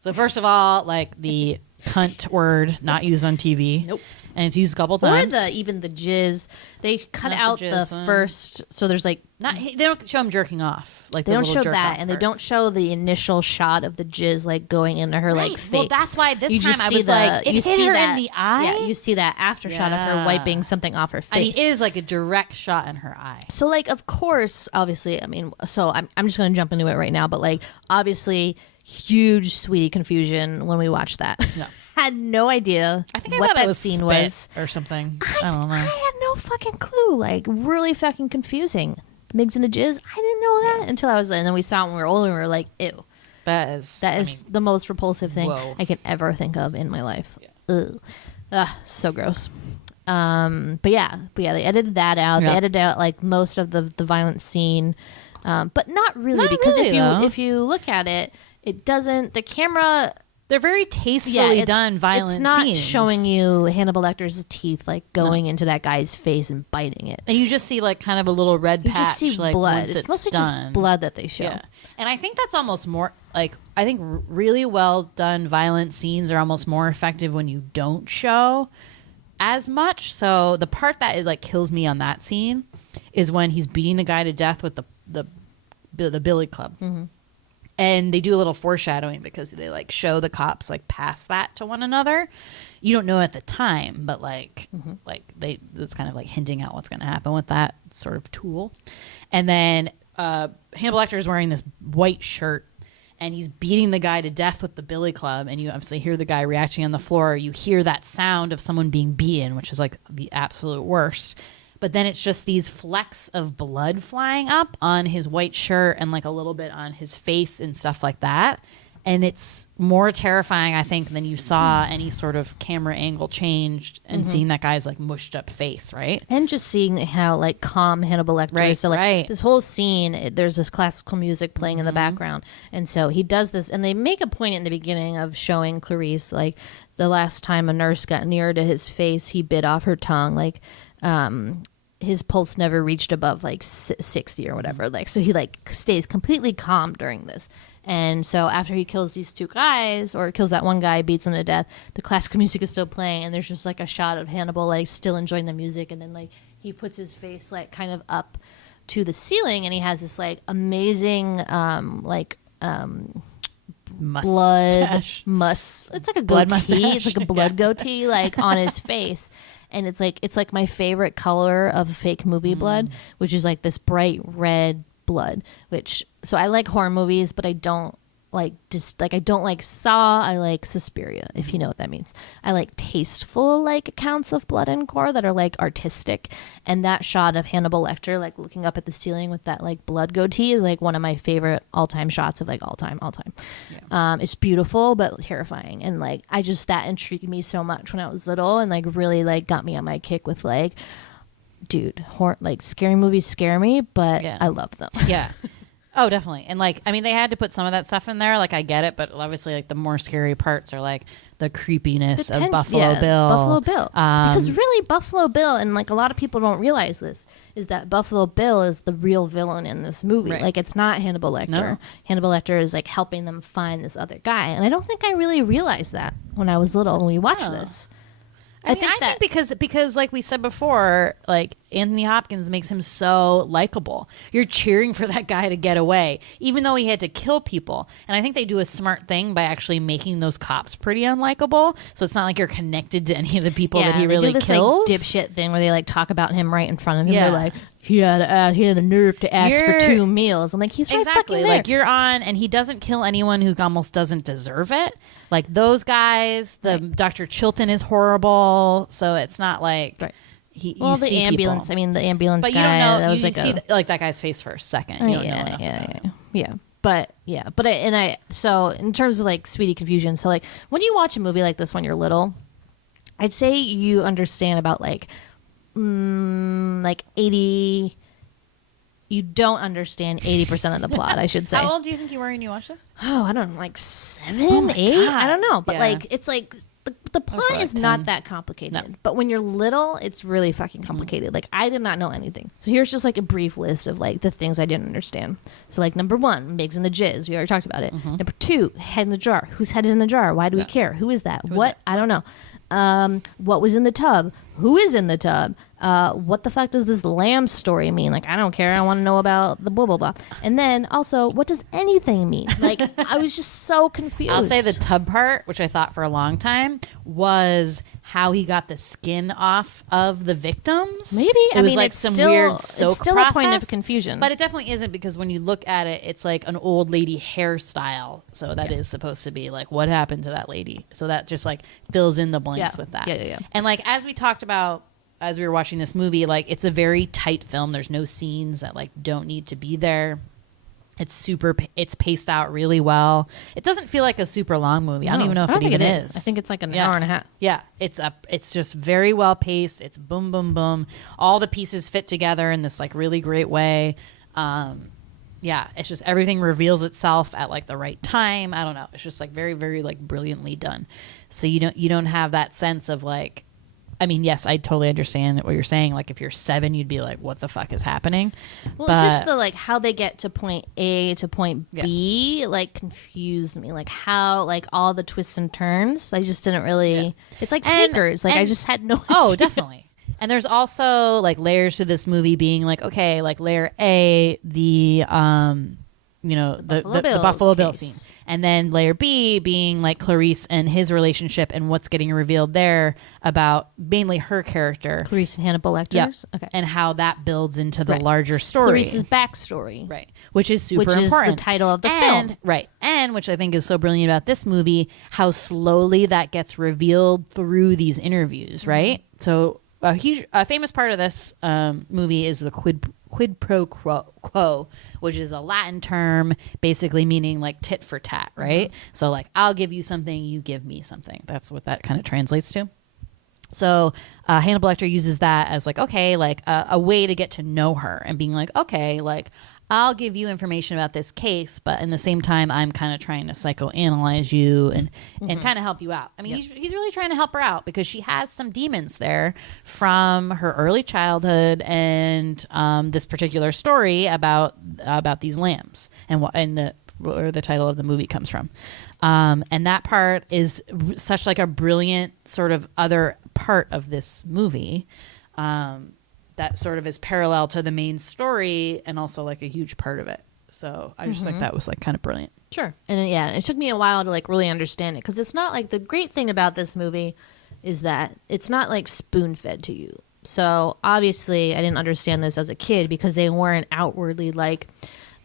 So first of all, like, the cunt word not used on TV. Nope. And it's used a couple times. Or even the jizz. They cut Not out the the jizz one. first. So there's, like, They don't show him jerking off. Like, they the don't little show jerk that, off and they part. don't show the initial shot of the jizz, like, going into her, like, Right. face. Well, that's why this You time just I see was like, it you hit see her that, in the eye? Yeah, you see that after shot of her Yeah. wiping something off her face. I mean, it is like a direct shot in her eye. So, like, of course, obviously, I mean, so I'm just going to jump into it right now, but, like, obviously, huge sweetie confusion when we watched that. No. Had no idea I think I what thought it that was scene spit was. or something. I don't know. I had no fucking clue. Like, really fucking confusing. Migs and the jizz. I didn't know that until I was, and then we saw it when we were older, and we were like, ew. That is the most repulsive thing whoa. I can ever think of in my life. Ugh. So gross. But yeah, they edited that out. Yep. They edited out, like, most of the violent scene, but not really, Not because really, though. if you look at it, it doesn't. The camera. They're very tastefully done violent It's not scenes. showing you Hannibal Lecter's teeth, like, going into that guy's face and biting it. And you just see, like, kind of a little red You patch. just see like, blood. once It's mostly done. just blood that they show. Yeah. And I think that's almost more, like, I think really well done violent scenes are almost more effective when you don't show as much. So the part that is, like, kills me on that scene is when he's beating the guy to death with the billy club. Mm-hmm. And they do a little foreshadowing because they, like, show the cops, like, pass that to one another. You don't know at the time, but, like, it's kind of, like, hinting at what's going to happen with that sort of tool. And then Hannibal Lecter is wearing this white shirt, and he's beating the guy to death with the billy club. And you obviously hear the guy reacting on the floor. You hear that sound of someone being beaten, which is, like, the absolute worst. But then it's just these flecks of blood flying up on his white shirt and, like, a little bit on his face and stuff like that. And it's more terrifying, I think, than you saw any sort of camera angle changed and seeing that guy's, like, mushed up face, right? And just seeing how, like, calm Hannibal Lecter is. So, like, right. this whole scene, there's this classical music playing in the background. And so he does this, and they make a point in the beginning of showing Clarice, like, the last time a nurse got near to his face, he bit off her tongue, like, his pulse never reached above, like, 60 or whatever. Like, so he, like, stays completely calm during this. And so after he kills these two guys, or kills that one guy, beats him to death, the classical music is still playing, and there's just, like, a shot of Hannibal, like, still enjoying the music, and then, like, he puts his face, like, kind of up to the ceiling, and he has this, like, amazing Mustache. it's like a Blood goatee. mustache. It's like a blood goatee, like, on his face. And it's like my favorite color of fake movie blood, which is, like, this bright red blood, so I like horror movies, but I don't like just like I don't like Saw. I like Suspiria, if you know what that means. I like tasteful like accounts of blood and gore that are like artistic. And that shot of Hannibal Lecter like looking up at the ceiling with that like blood goatee is like one of my favorite all-time shots of like all time. Yeah. It's beautiful but terrifying, and like I just that intrigued me so much when I was little, and like really like got me on my kick with like, dude, like scary movies scare me, but I love them. Yeah. Oh, definitely. And like, I mean, they had to put some of that stuff in there. Like, I get it, but obviously, like the more scary parts are like the creepiness of Buffalo Bill. Buffalo Bill. Because really, Buffalo Bill, and like a lot of people don't realize this, is that Buffalo Bill is the real villain in this movie. Right. Like, it's not Hannibal Lecter. No. Hannibal Lecter is like helping them find this other guy, and I don't think I really realized that when I was little when we watched this. I think because like we said before, like Anthony Hopkins makes him so likable. You're cheering for that guy to get away, even though he had to kill people. And I think they do a smart thing by actually making those cops pretty unlikable. So it's not like you're connected to any of the people that he really kills. They do this like dipshit thing where they like talk about him right in front of him. Yeah. They're like, he had the nerve to ask for 2 meals. I'm like, he's right fucking there. Like you're on, and he doesn't kill anyone who almost doesn't deserve it. Like those guys, Dr. Chilton is horrible. So it's not like the ambulance. People. I mean, the ambulance but guy. You don't know. That was you see like that guy's face for a second. You don't know enough about it. So in terms of like Sweetie Confusion, so like when you watch a movie like this when you're little, I'd say you understand about like 80. You don't understand 80% of the plot, I should say. How old do you think you were when you watched this? Oh, I don't know, like 7, 8? I don't know. But like, it's like the plot is 10. Not that complicated. No. But when you're little, it's really fucking complicated. Like, I did not know anything. So here's just like a brief list of like the things I didn't understand. So like number 1, Migs in the Jizz. We already talked about it. Number 2, head in the jar. Whose head is in the jar? Why do we care? Who is that? What? I don't know. What was in the tub? Who is in the tub? What the fuck does this lamb story mean? Like, I don't care. I want to know about the blah, blah, blah. And then also, what does anything mean? Like, I was just so confused. I'll say the tub part, which I thought for a long time, was how he got the skin off of the victims. Maybe. It was like some weird soak It's still process, a point of confusion. But it definitely isn't, because when you look at it, it's like an old lady hairstyle. So that is supposed to be like, what happened to that lady? So that just like fills in the blanks with that. Yeah. And like, as we talked about, as we were watching this movie, like it's a very tight film. There's no scenes that like don't need to be there. It's paced out really well. It doesn't feel like a super long movie. I don't even know if it even is. I think it's like an hour and a half. Yeah, it's just very well paced. It's boom, boom, boom. All the pieces fit together in this like really great way. It's just everything reveals itself at like the right time. I don't know. It's just like very, very like brilliantly done. So you don't have that sense of like, I mean, yes, I totally understand what you're saying. Like, if you're 7, you'd be like, what the fuck is happening? Well, it's just the, like, how they get to point A to point B, like, confused me. Like, how, like, all the twists and turns, I just didn't really... It's like sneakers. Like, I just had no idea. Oh, definitely. And there's also, like, layers to this movie being, like, okay, like, layer A, the Buffalo Bill scene. And then layer B being like Clarice and his relationship and what's getting revealed there about mainly her character. Clarice and Hannibal Lecter. Yep. Okay. And how that builds into the larger story. Clarice's backstory. Right. Which is super important. Which is the title of the film. Right. And which I think is so brilliant about this movie, how slowly that gets revealed through these interviews, right? So a famous part of this movie is the quid pro quo, which is a Latin term basically meaning like tit for tat, right? So like, I'll give you something, you give me something. That's what that kind of translates to. So Hannibal Lecter uses that as like, okay, like a way to get to know her and being like, okay, like I'll give you information about this case, but in the same time, I'm kind of trying to psychoanalyze you and kind of help you out. I mean, he's really trying to help her out because she has some demons there from her early childhood and this particular story about these lambs and where the title of the movie comes from. And that part is such like a brilliant sort of other part of this movie. That sort of is parallel to the main story and also like a huge part of it. So I just like that was like kind of brilliant. Sure. And it took me a while to like really understand it because it's not like the great thing about this movie is that it's not like spoon fed to you. So obviously I didn't understand this as a kid because they weren't outwardly like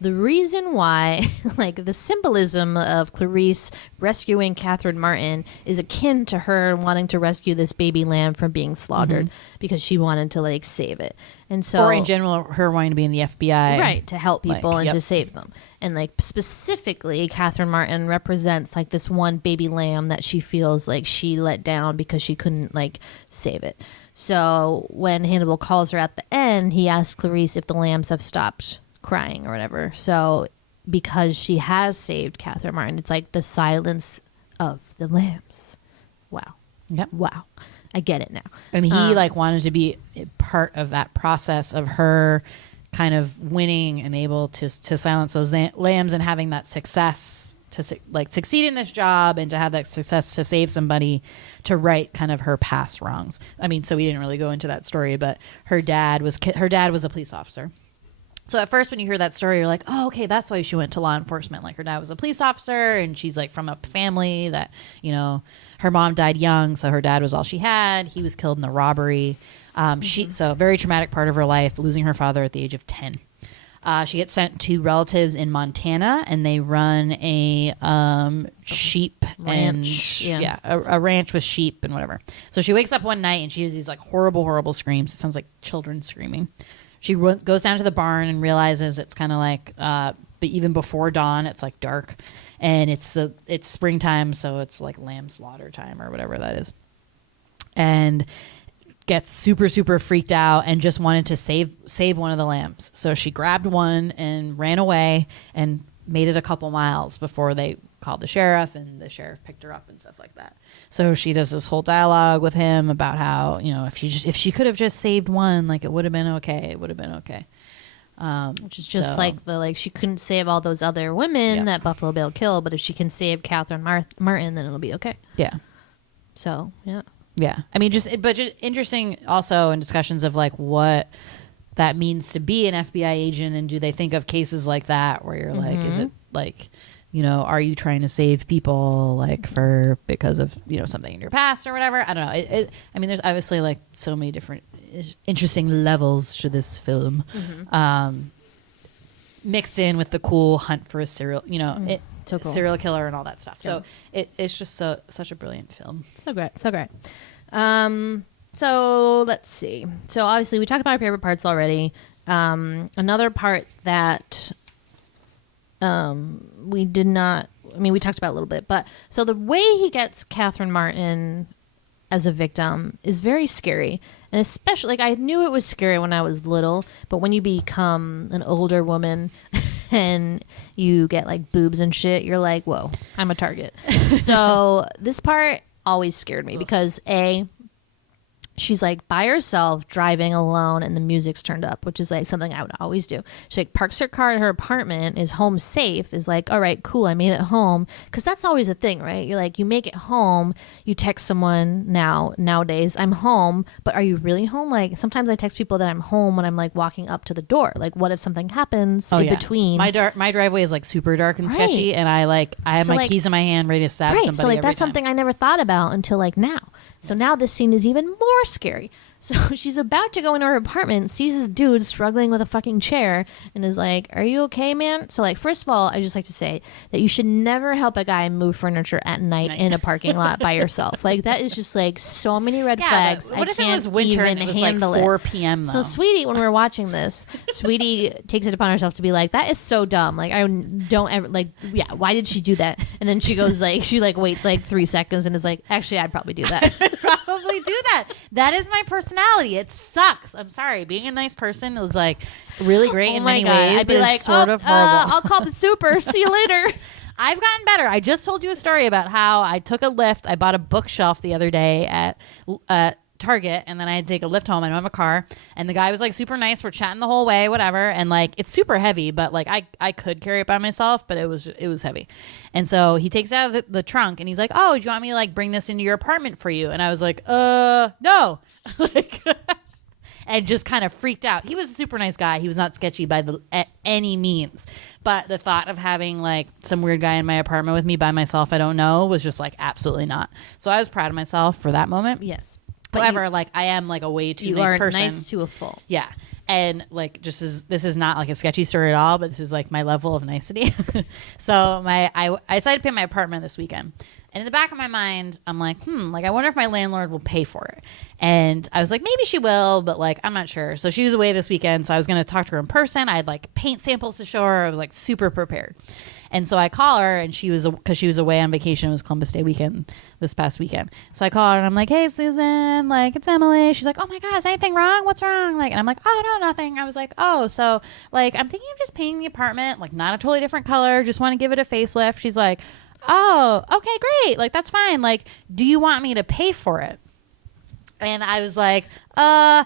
the reason why, like, the symbolism of Clarice rescuing Catherine Martin is akin to her wanting to rescue this baby lamb from being slaughtered because she wanted to, like, save it. And so, or in general, her wanting to be in the FBI. right, to help people Like, and yep. to save them. And, like, specifically, Catherine Martin represents, like, this one baby lamb that she feels like she let down because she couldn't, like, save it. So when Hannibal calls her at the end, he asks Clarice if the lambs have stopped crying or whatever. So because she has saved Catherine Martin, it's like the silence of the lambs. Wow. Yep. Wow. I get it now. And he like wanted to be part of that process of her kind of winning and able to silence those lambs and having that success to like succeed in this job and to have that success to save somebody, to right kind of her past wrongs. I mean, so we didn't really go into that story, but her dad was a police officer. So at first when you hear that story, you're like, oh, okay, that's why she went to law enforcement. Like her dad was a police officer and she's like from a family that, you know, her mom died young. So her dad was all she had. He was killed in a robbery. So a very traumatic part of her life, losing her father at the age of 10. She gets sent to relatives in Montana, and they run a sheep ranch. and a ranch with sheep and whatever. So she wakes up one night and she hears these like horrible screams. It sounds like children screaming. She goes down to the barn and realizes it's kind of like, but even before dawn, it's like dark, and it's springtime, so it's like lamb slaughter time or whatever that is, and gets super freaked out and just wanted to save one of the lambs. So she grabbed one and ran away and made it a couple miles before they called the sheriff, and the sheriff picked her up and stuff like that. So she does this whole dialogue with him about how, you know, if she could have just saved one, like it would have been okay. It would have been okay. Which is just like she couldn't save all those other women that Buffalo Bill killed, but if she can save Catherine Martin, then it'll be okay. Yeah. So, yeah. Yeah. I mean, just interesting also in discussions of like what that means to be an FBI agent, and do they think of cases like that where you're like, is it like, you know, are you trying to save people like because of, you know, something in your past or whatever? I don't know. I mean, there's obviously like so many different interesting levels to this film, mixed in with the cool hunt for a serial serial killer and all that stuff. So it's just such a brilliant film. So great. So let's see. So obviously we talked about our favorite parts already. Another part that we did not, I mean, we talked about a little bit, but so the way he gets Catherine Martin as a victim is very scary. And especially, like, I knew it was scary when I was little, but when you become an older woman and you get like boobs and shit, you're like, whoa, I'm a target. So this part always scared me because she's like by herself driving alone and the music's turned up, which is like something I would always do. She like parks her car at her apartment, is home safe, is like, all right, cool, I made it home. Because that's always a thing, right? You're like, you make it home, you text someone nowadays, I'm home, but are you really home? Like sometimes I text people that I'm home when I'm like walking up to the door. Like what if something happens in between? My driveway is like super dark and sketchy, and I have my keys in my hand ready to stab somebody. So like every that's time. something I never thought about until like now. So now this scene is even more scary. So she's about to go into her apartment, sees this dude struggling with a fucking chair, and is like, are you okay, man? So like, first of all, I just like to say that you should never help a guy move furniture at night in a parking lot by yourself. Like that is just like so many red flags. What if I it was can't winter even and it was like handle 4 it. p.m. though? So Sweetie, when we're watching this, Sweetie takes it upon herself to be like, that is so dumb. Like I don't ever like, yeah, why did she do that? And then she goes like, she like waits like 3 seconds and is like, actually, I'd probably do that. Probably do that. That is my personality. It sucks. I'm sorry. Being a nice person is like really great in many ways. I'd be like, sort of horrible. I'll call the super. See you later. I've gotten better. I just told you a story about how I took a lift. I bought a bookshelf the other day at Target, and then I had to take a lift home. I don't have a car, and the guy was like super nice. We're chatting the whole way, whatever. And like it's super heavy, but like I could carry it by myself, but it was heavy. And so he takes it out of the trunk, and he's like, "Oh, do you want me to like bring this into your apartment for you?" And I was like, no." Like, and just kind of freaked out. He was a super nice guy. He was not sketchy at any means. But the thought of having like some weird guy in my apartment with me by myself I don't know was just like absolutely not. So I was proud of myself for that moment. Yes. However, like I am like a way too nice person. You are nice to a fault. Yeah. And like, this is not like a sketchy story at all, but this is like my level of nicety. So I decided to pay my apartment this weekend. And in the back of my mind, I'm like, like I wonder if my landlord will pay for it. And I was like, maybe she will, but like, I'm not sure. So she was away this weekend. So I was going to talk to her in person. I had like paint samples to show her. I was like super prepared. And so I call her, and because she was away on vacation. It was Columbus Day weekend this past weekend. So I call her, and I'm like, hey, Susan, like, it's Emily. She's like, oh my God, is anything wrong? What's wrong? Like, and I'm like, oh, no, nothing. I was like, oh, so like, I'm thinking of just painting the apartment, like not a totally different color. Just want to give it a facelift. She's like, oh, okay, great. Like, that's fine. Like, do you want me to pay for it? And I was like, no,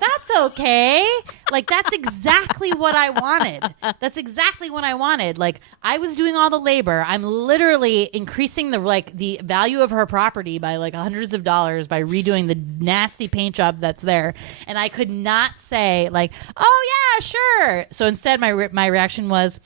that's okay. Like, that's exactly what I wanted. That's exactly what I wanted. Like, I was doing all the labor. I'm literally increasing the value of her property by like hundreds of dollars by redoing the nasty paint job that's there. And I could not say like, oh yeah, sure. So instead my reaction was,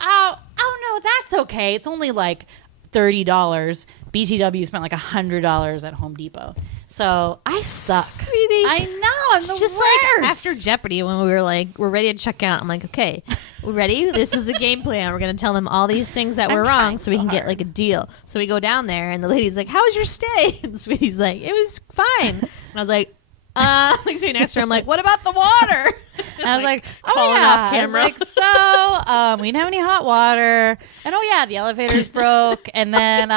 oh no, that's okay. It's only like $30. BTW spent like $100 at Home Depot. So I suck. Sweetie. I know. I'm It's the just worst. like after Jeopardy when we were like, we're ready to check out. I'm like, okay, we're ready. This is the game plan. We're going to tell them all these things that I'm were wrong trying so we so can get hard. like a deal. So we go down there and the lady's like, how was your stay? And Sweetie's like, it was fine. And I was like, like sitting next to her, I'm like, what about the water? And I was like, calling off camera. I was like, so we didn't have any hot water, and oh yeah, the elevators broke, and then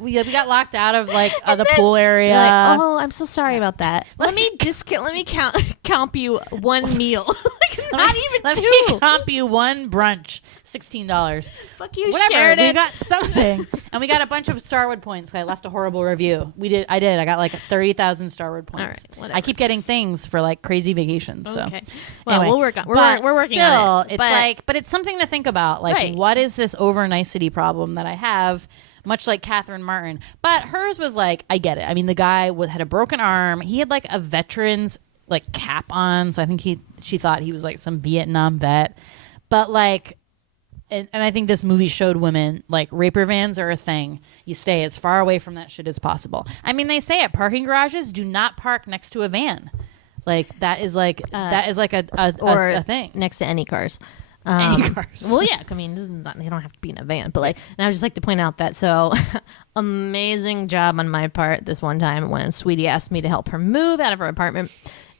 we got locked out of like the pool area. You're like, oh, I'm so sorry about that. Let me count you one meal. Like, not even Let two. me comp you one brunch, $16. Fuck you, Whatever. Sheridan. We got something, and we got a bunch of Starwood points. I left a horrible review. I did. I got like 30,000 Starwood points. All right, whatever. I keep getting things for like crazy vacations. So. Okay. Well, Anyway, we'll work on. but We're working still, on it. But it's something to think about. Like, Right. what is this over nicety problem that I have? Much like Catherine Martin, but hers was like, I get it. I mean, the guy had a broken arm. He had like a veteran's like cap on, so I think she thought he was like some Vietnam vet. But like, and I think this movie showed women like raper vans are a thing. You stay as far away from that shit as possible. I mean, they say at parking garages, do not park next to a van. Like that is like a thing. Next to any cars. Any cars. Well, yeah. I mean, this is not, they don't have to be in a van, but like, and I would just like to point out that amazing job on my part this one time when Sweetie asked me to help her move out of her apartment,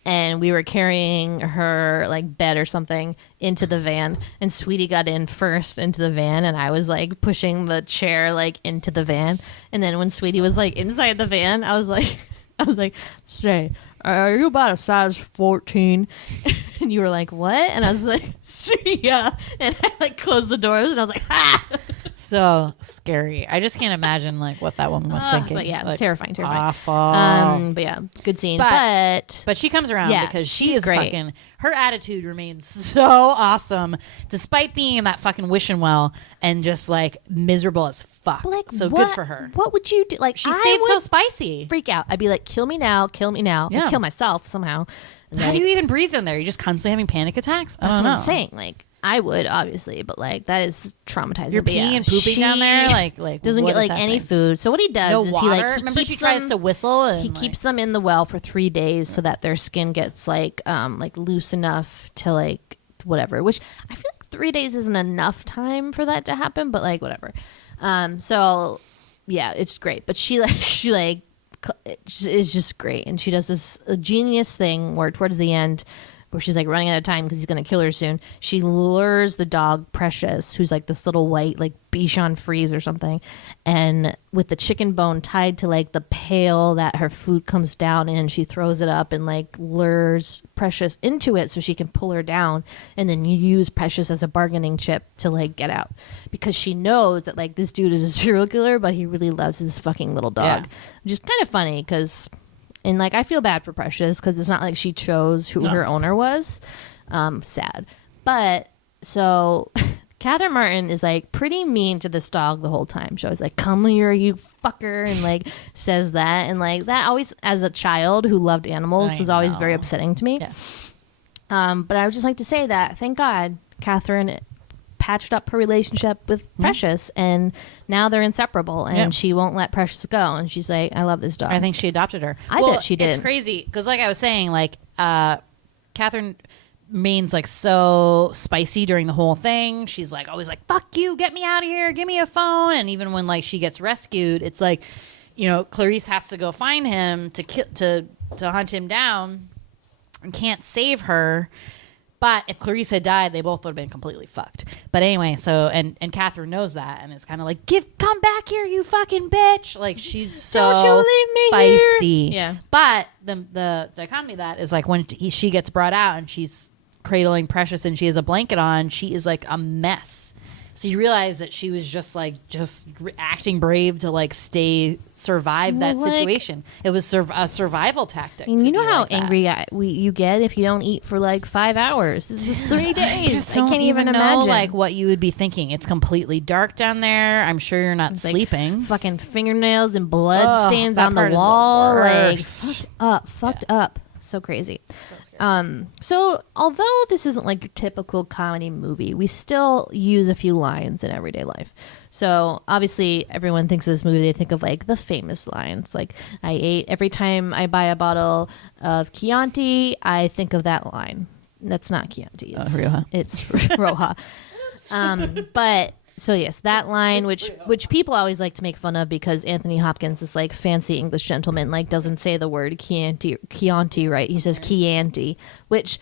and we were carrying her like bed or something into the van, and Sweetie got in first into the van, and I was like pushing the chair like into the van, and then when Sweetie was like inside the van, I was like, say, are you about a size 14? And you were like, what? And I was like, see ya. And I like closed the doors and I was like, ha! So scary. I just can't imagine like what that woman was thinking. But yeah, it's Like, terrifying. Awful. But yeah, good scene. But But she comes around Yeah, because she's she's great. fucking. Her attitude remains so awesome, despite being in that fucking wishing well and just like miserable as fuck. like, So what, good for her. What would you do? Like, She I stayed so would spicy. freak out. I'd be like, kill me now, kill me now. Yeah. I'd kill myself somehow. And How like, do you even breathe in there? You're just constantly having panic attacks? I That's don't what know. I'm saying. Like, I would obviously, but like that is traumatizing. You're But yeah, peeing and pooping down there, like doesn't what get is like any happening? food. So what he does No is water. he like Remember, she keeps tries them- to whistle. And, He like, keeps them in the well for 3 days so that their skin gets like loose enough to like whatever. Which I feel like 3 days isn't enough time for that to happen, but like whatever. So yeah, it's great. But she is just great, and she does this genius thing where towards the end, where she's like running out of time because he's gonna kill her soon. She lures the dog Precious, who's like this little white like Bichon Frise or something, and with the chicken bone tied to like the pail that her food comes down in, she throws it up and like lures Precious into it so she can pull her down, and then use Precious as a bargaining chip to like get out, because she knows that like this dude is a serial killer, but he really loves this fucking little dog. Yeah. Which is kind of funny because. And like I feel bad for Precious because it's not like she chose who her owner was. Sad. But so Catherine Martin is like pretty mean to this dog the whole time. She always like, come here, you fucker, and like says that. And like that always, as a child who loved animals, I was always very know. upsetting to me. Yeah. But I would just like to say that thank God Catherine patched up her relationship with Precious, and now they're inseparable, and Yeah. she won't let Precious go, and she's like, I love this dog. I think she adopted her. I bet she did. It's crazy because, like I was saying, like Catherine Main's like so spicy during the whole thing. She's like always like, fuck you, get me out of here, give me a phone. And even when like she gets rescued, it's like, you know, Clarice has to go find him to hunt him down and can't save her. But if Clarice had died, they both would have been completely fucked. But anyway, so and Catherine knows that, and it's kind of like, come back here, you fucking bitch. Like, she's so Don't you leave me feisty. here. Yeah. But the dichotomy of that is like when she gets brought out and she's cradling Precious and she has a blanket on, she is like a mess. So you realize that she was just acting brave to like survive that situation. It was a survival tactic. I mean, you know how like that. angry you get if you don't eat for like 5 hours. This is 3 days. I Don't can't even know imagine. like what you would be thinking. It's completely dark down there. I'm sure you're not sleeping. Fucking fingernails and blood Ugh, stains that on the part is the wall. Like worst. fucked up. So crazy. So although this isn't like your typical comedy movie, we still use a few lines in everyday life. So obviously everyone thinks of this movie, they think of like the famous lines. Like, I ate every time I buy a bottle of Chianti, I think of that line. That's not Chianti. It's Rioja. It's Roja. But so yes, that line, which people always like to make fun of because Anthony Hopkins, this like fancy English gentleman, like doesn't say the word Chianti right. He says Chianti, which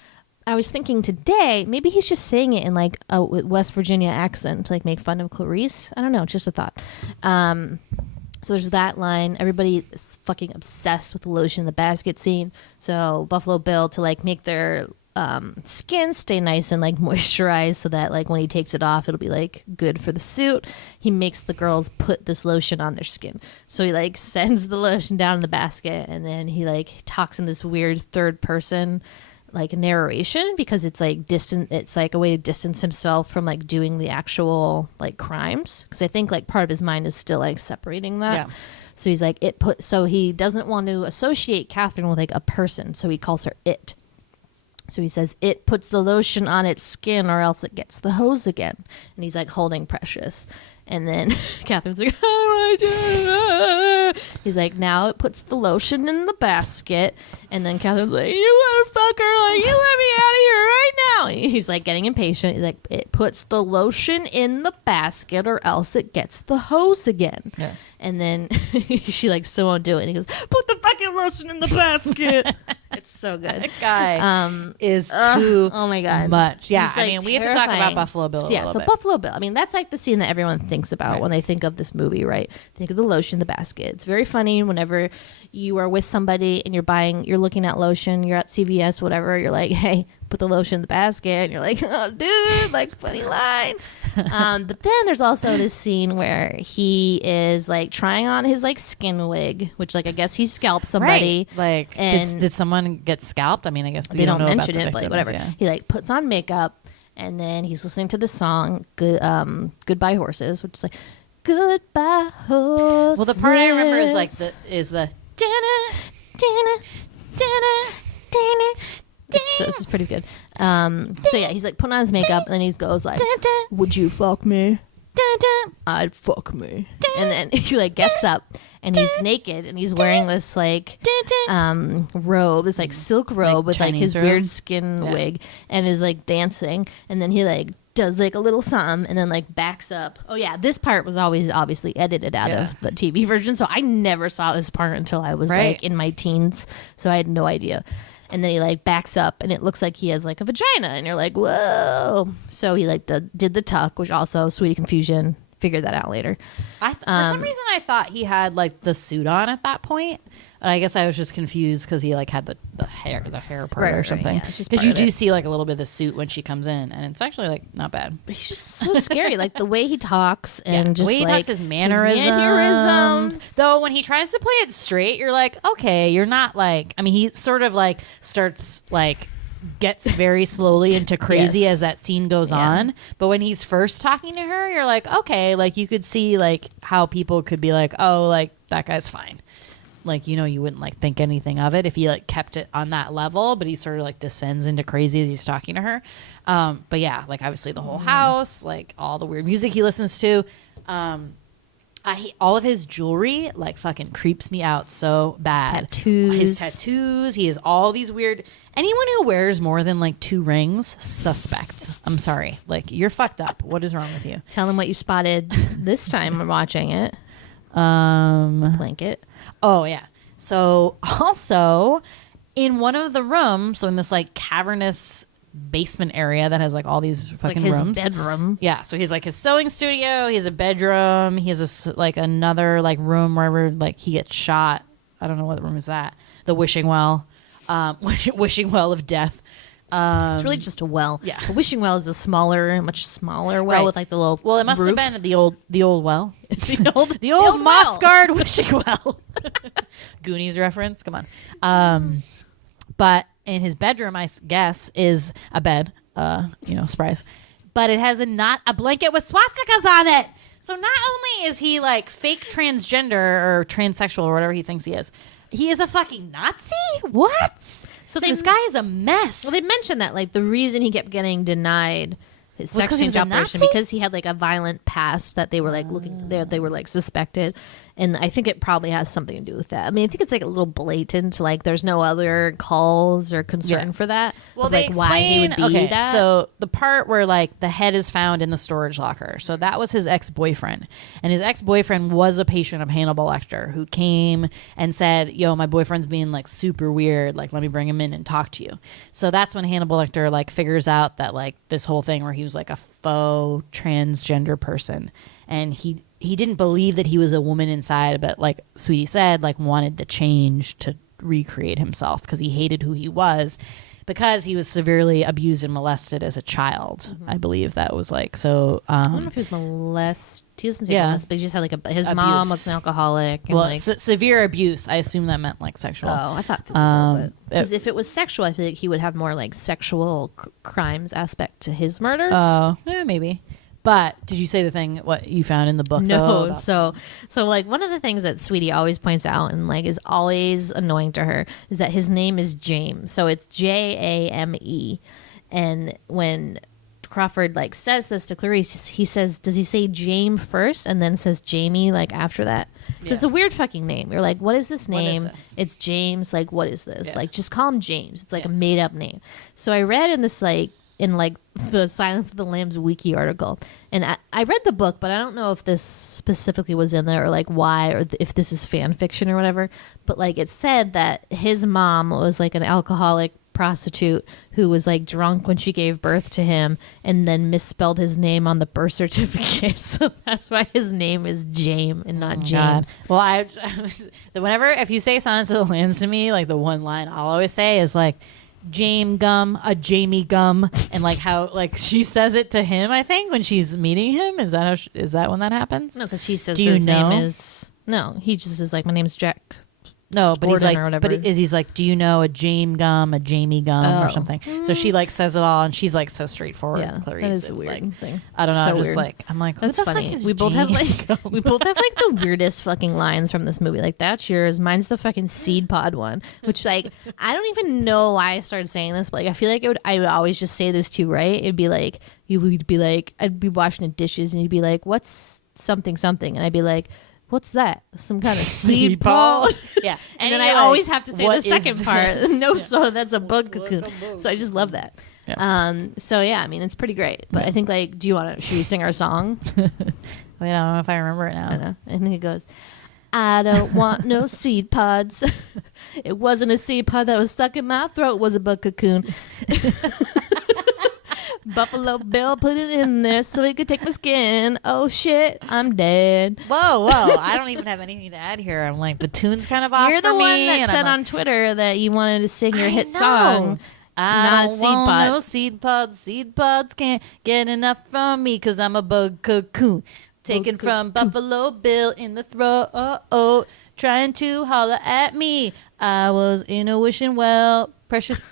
I was thinking today, maybe he's just saying it in like a West Virginia accent to like make fun of Clarice. I don't know, just a thought. So there's that line. Everybody is fucking obsessed with the lotion in the basket scene. So Buffalo Bill, to like make their skin stay nice and like moisturized so that like when he takes it off it'll be like good for the suit, he makes the girls put this lotion on their skin. So he like sends the lotion down in the basket, and then he like talks in this weird third person like narration because it's like distant. It's like a way to distance himself from like doing the actual like crimes, because I think like part of his mind is still like separating that. Yeah. So he's like so he doesn't want to associate Catherine with like a person, so he calls her it. So he says, it puts the lotion on its skin or else it gets the hose again. And he's like holding Precious. And then Catherine's like, how do I do it? He's like, now it puts the lotion in the basket. And then Catherine's like, you motherfucker, like, you let me out of here right now. And he's like getting impatient. He's like, it puts the lotion in the basket or else it gets the hose again. Yeah. And then she like still won't do it. And he goes, put the fucking lotion in the basket. It's so good. That guy is too oh my God. much. Yeah, He's, I like, mean, we have to talk about terrifying. Buffalo Bill a So, yeah, little so bit. Buffalo Bill. I mean, that's like the scene that everyone thinks about Right. when they think of this movie, right? Think of the lotion in the basket. It's very funny whenever you are with somebody and you're looking at lotion, you're at CVS, whatever, you're like, hey, put the lotion in the basket. And you're like, oh, dude, like, funny line. But then there's also this scene where he is like trying on his like skin wig, which like I guess he scalped somebody. Right. Like, and did someone get scalped? I mean, I guess they don't know about mention the it, but like, victims, whatever. yeah. He like puts on makeup, and then he's listening to the song "Goodbye Horses," which is like "Goodbye Horses." Well, the part I remember is like the Dinna, dinna, dinna, dinna. This is pretty good. So yeah, he's like putting on his makeup, and then he goes like, "Would you fuck me? I'd fuck me." And then he like gets up, and he's naked, and he's wearing this like robe, this like silk robe with like Chinese his robe? weird skin wig, and is like dancing, and then he like does like a little something, and then like backs up. Oh yeah, this part was always obviously edited out of the TV version, so I never saw this part until I was like in my teens, so I had no idea. And then he like backs up, and it looks like he has like a vagina, and you're like, whoa. So he like did the tuck, which also Sweetie Confusion figured that out later. for some reason I thought he had like the suit on at that point. And I guess I was just confused because he like had the hair part Right, or right, something. yeah, it's just Because part you of do it. see like a little bit of the suit when she comes in, and it's actually like not bad. But he's just so scary, like the way he talks and just the way he like talks, his mannerisms. Though when he tries to play it straight, you're like, okay, you're not like. I mean, he sort of like starts like gets very slowly into crazy Yes. as that scene goes on. But when he's first talking to her, you're like, okay, like you could see like how people could be like, oh, like that guy's fine. Like, you know, you wouldn't like think anything of it if he like kept it on that level, but he sort of like descends into crazy as he's talking to her. But yeah, like obviously the whole house, like all the weird music he listens to. all of his jewelry like fucking creeps me out so bad. His tattoos. He has all these weird. Anyone who wears more than like 2 rings, suspect. I'm sorry. Like, you're fucked up. What is wrong with you? Tell them what you spotted this time watching it. Blanket. Oh yeah. So also in one of the rooms, so in this like cavernous basement area that has like all these fucking his rooms. bedroom. Yeah, so he's like his sewing studio, he has a bedroom, he has like another like room wherever like he gets shot. I don't know what room is that. The wishing well. Wishing well of death. It's really just a well. Yeah. The wishing well is a much smaller well with like the little Well, it must roof. have been the old well. the old well. moss guard wishing well. Goonies reference. Come on. But in his bedroom, I guess, is a bed. Surprise. But it has a blanket with swastikas on it. So not only is he like fake transgender or transsexual or whatever he thinks he is a fucking Nazi? What? So this guy is a mess. Well, they mentioned that like the reason he kept getting denied his Was sex 'cause he was change a operation Nazi? because he had like a violent past that they were like looking they were like suspected, and I think it probably has something to do with that. I mean, I think it's like a little blatant, like there's no other calls or concern for that. Well, of, they like why he would be that. So the part where like the head is found in the storage locker. So that was his ex-boyfriend, and his ex-boyfriend was a patient of Hannibal Lecter who came and said, "Yo, my boyfriend's being like super weird. Like, let me bring him in and talk to you." So that's when Hannibal Lecter like figures out that like this whole thing where he was like a faux transgender person, and he didn't believe that he was a woman inside, but like Sweetie said, like wanted the change to recreate himself because he hated who he was because he was severely abused and molested as a child. I believe that was like so. I don't know if he was molested. He doesn't say Yeah. molested, but he just had like his Abuse. mom was an alcoholic. And Well, like, severe abuse. I assume that meant like sexual. oh, I thought physical. Because if it was sexual, I feel like he would have more like sexual crimes aspect to his murders. Oh, yeah, maybe. But did you say the thing what you found in the book? No, though, so like one of the things that Sweetie always points out and like is always annoying to her is that his name is James. So it's Jame, and when Crawford like says this to Clarice, he says, does he say James first and then says Jamie like after that? Because it's a weird fucking name. You're like, what is this name? this? It's James. Like, what is this? Yeah. Like, just call him James. It's like a made up name. So I read in this like in like the Silence of the Lambs wiki article, and I read the book, but I don't know if this specifically was in there or like why or if this is fan fiction or whatever. But like it said that his mom was like an alcoholic prostitute who was like drunk when she gave birth to him and then misspelled his name on the birth certificate. So that's why his name is James and not James. Well, whenever if you say Silence of the Lambs to me, like the one line I'll always say is like Jamie Gum, a Jamie Gum, and like how like she says it to him. I think when she's meeting him, is that is that when that happens? No, because she says Do you his know? name is no. He just is like, my name's Jack. No, but he's Gordon like, or whatever. but he's like, do you know a Jamie Gum, a Jamie Gum, or something? So she like says it all, and she's like so straightforward. Yeah, Clarice, that is a and, weird like, thing. I don't know. So I'm just weird. like, I'm like, That's what the funny. fuck is We both have Jamie like Gum? we both have like the weirdest fucking lines from this movie. Like, that's yours. Mine's the fucking seed pod one, which like I don't even know why I started saying this, but like I feel like I would always just say this too, right? It'd be like you would be like I'd be washing the dishes and you'd be like, what's something something, and I'd be like, what's that? Some kind of seed pod? Yeah, And then you're I like, always have to say what the is second part. this? No, so that's a bug cocoon. So I just love that. Yeah. So yeah, I mean, it's pretty great. But I think like, should we sing our song? Wait, I don't know if I remember it now. I don't know. I think it goes, I don't want no seed pods. It wasn't a seed pod that was stuck in my throat. It was a bug cocoon. Buffalo Bill put it in there so he could take my skin. Oh shit, I'm dead. Whoa. I don't even have anything to add here. I'm like, the tune's kind of off You're for the me. one that and said I'm like, on Twitter that you wanted to sing your hit know. song. I Not a don't seed want pod. no seed pods. Seed pods can't get enough from me because I'm a bug cocoon. Taken from Buffalo Bill in the throat, trying to holler at me. I was in a wishing well, precious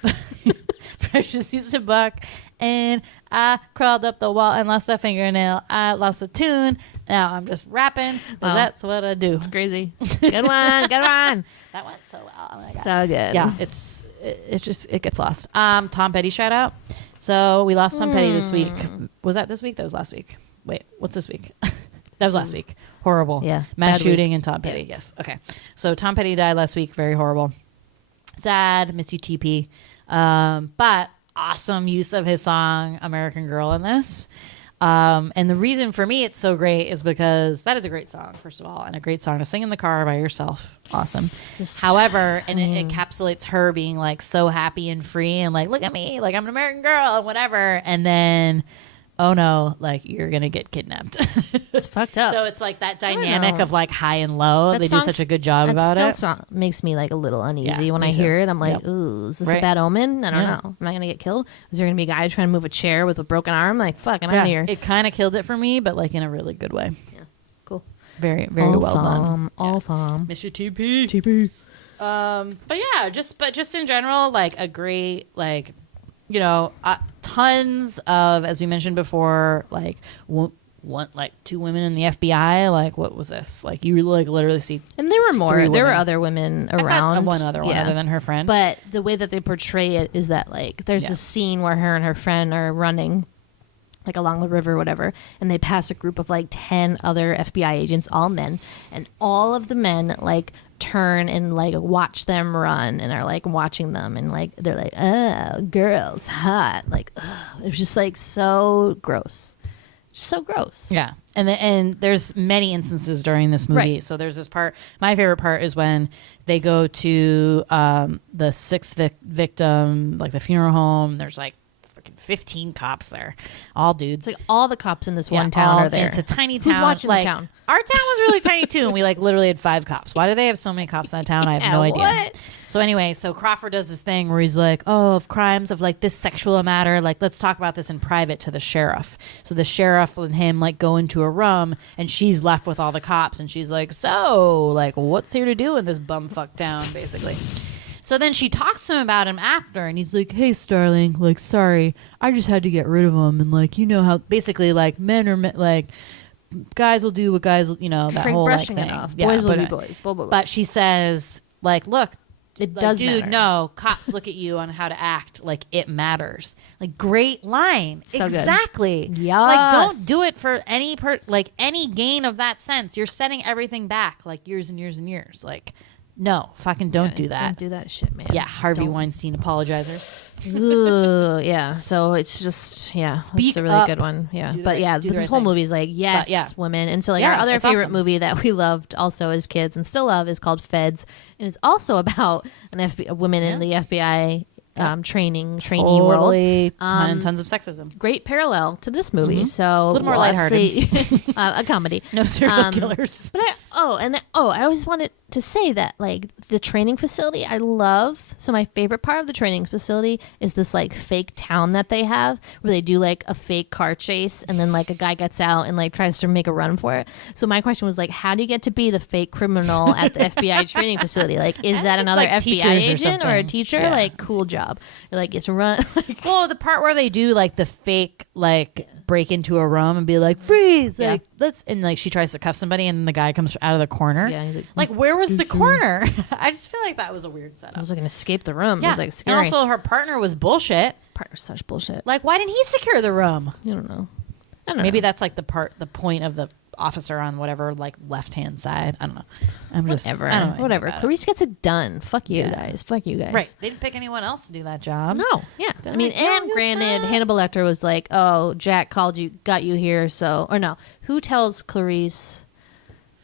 is a buck, and I crawled up the wall and lost a fingernail. I lost a tune. Now I'm just rapping because that's what I do. It's crazy. Good one. Good one. That went so well. Oh my God. So good. Yeah, it gets lost. Tom Petty shout out. So we lost Tom Petty this week. Was that this week? That was last week. Wait, what's this week? That was last week. Horrible. Yeah, Mass bad week. shooting and Tom Petty. Yes. Okay. So Tom Petty died last week. Very horrible. Sad. Miss you, TP. But awesome use of his song American Girl in this. And the reason for me it's so great is because that is a great song, first of all, and a great song to sing in the car by yourself. Awesome. However, and it encapsulates her being like so happy and free and like, look at me, like I'm an American girl and whatever. And then, oh no, like you're going to get kidnapped. It's fucked up. So it's like that dynamic of like high and low. They do such a good job about it. Makes me like a little uneasy Yeah, when me I too. hear it. I'm like, Yep. ooh, is this Right. a bad omen? I don't Yeah. know. Am I going to get killed? Is there going to be a guy trying to move a chair with a broken arm? Like, fuck, I'm out of here. It kind of killed it for me, but like in a really good way. Cool. Very, very well done. Awesome. Mr. TP. But yeah, just in general, like a great, like, you know, tons of, as we mentioned before, like like 2 women in the FBI. Like, what was this? Like, you like literally see. And there were more. 3 There were women. other women I saw around. one other one other than her friend. But the way that they portray it is that like there's Yeah. this scene where her and her friend are running like along the river or whatever, and they pass a group of like 10 other FBI agents, all men, and all of the men like turn and like watch them run and are like watching them, and like they're like, oh, girls, hot. Like, ugh. It was just like so gross. Just so gross. Yeah. And there's many instances during this movie. Right. So there's this part. My favorite part is when they go to the 6th victim, like the funeral home. There's like fucking 15 cops there, all dudes. It's like all the cops in this Yeah, one town all- are there. It's a tiny town. Who's watching like, the town? Our town was really tiny too, and we like literally had 5 cops. Why do they have so many cops in that town? I have no idea. What? So anyway, so Crawford does this thing where he's like, oh, of crimes of like this sexual matter, like let's talk about this in private to the sheriff. So the sheriff and him like go into a room, and she's left with all the cops, and she's like, so like what's here to do in this bumfuck town, basically. So then she talks to him about him after, and he's like, hey, Starling, like, sorry, I just had to get rid of him. And, like, you know how basically, like, men are, like, guys will do what guys will, you know, that Frank whole, like, brushing thing. it off. Yeah, Boys will but, be boys. Blah, blah, blah. But she says, like, look, It like, does dude, matter. no, cops look at you on how to act. Like, it matters. Like, great line. So good. Exactly. Yes. Like, don't do it for any any gain of that sense. You're setting everything back, like, years and years and years. Like, no, fucking don't do that. Don't do that shit, man. Yeah, Harvey Don't. Weinstein apologizer. Ugh, yeah. So it's just Speak it's a really up. good one. Yeah, Do the but right- yeah, do the this right whole thing. movie is like yes, But, yeah. women, and so like Yeah, our other it's favorite awesome. movie that we loved also as kids and still love is called Feds, and it's also about a women in the FBI trainee world. Totally tons of sexism. Great parallel to this movie. So a little more lighthearted. a comedy. No serial killers. But I always wanted to say that like the training facility I love. So my favorite part of the training facility is this like fake town that they have where they do like a fake car chase and then like a guy gets out and like tries to make a run for it. So my question was like, how do you get to be the fake criminal at the FBI training facility? Like, is that another like FBI teachers or agent or a something. teacher? Yeah. Like, cool job. You're like, it's a run. Like, Well, the part where they do like the fake like break into a room and be like freeze, Yeah. like let's, and like she tries to cuff somebody and the guy comes out of the corner. Yeah, he's like where was the corner? I just feel like that was a weird setup. I was like, an escape the room. It Yeah, was like and scary. also her partner was bullshit. Partner's such bullshit. Like, why didn't he secure the room? I don't know. I don't know. Maybe that's like the point of the officer on whatever like left hand side. I don't know. I'm just Whatever. I don't know anything Whatever. about it. Clarice gets it done. Fuck you Yeah. guys. Fuck you guys. Right. They didn't pick anyone else to do that job. No. Yeah. I mean, like, "No, and you granted, stop." Hannibal Lecter was like, "Oh, Jack got you here." So, or no, who tells Clarice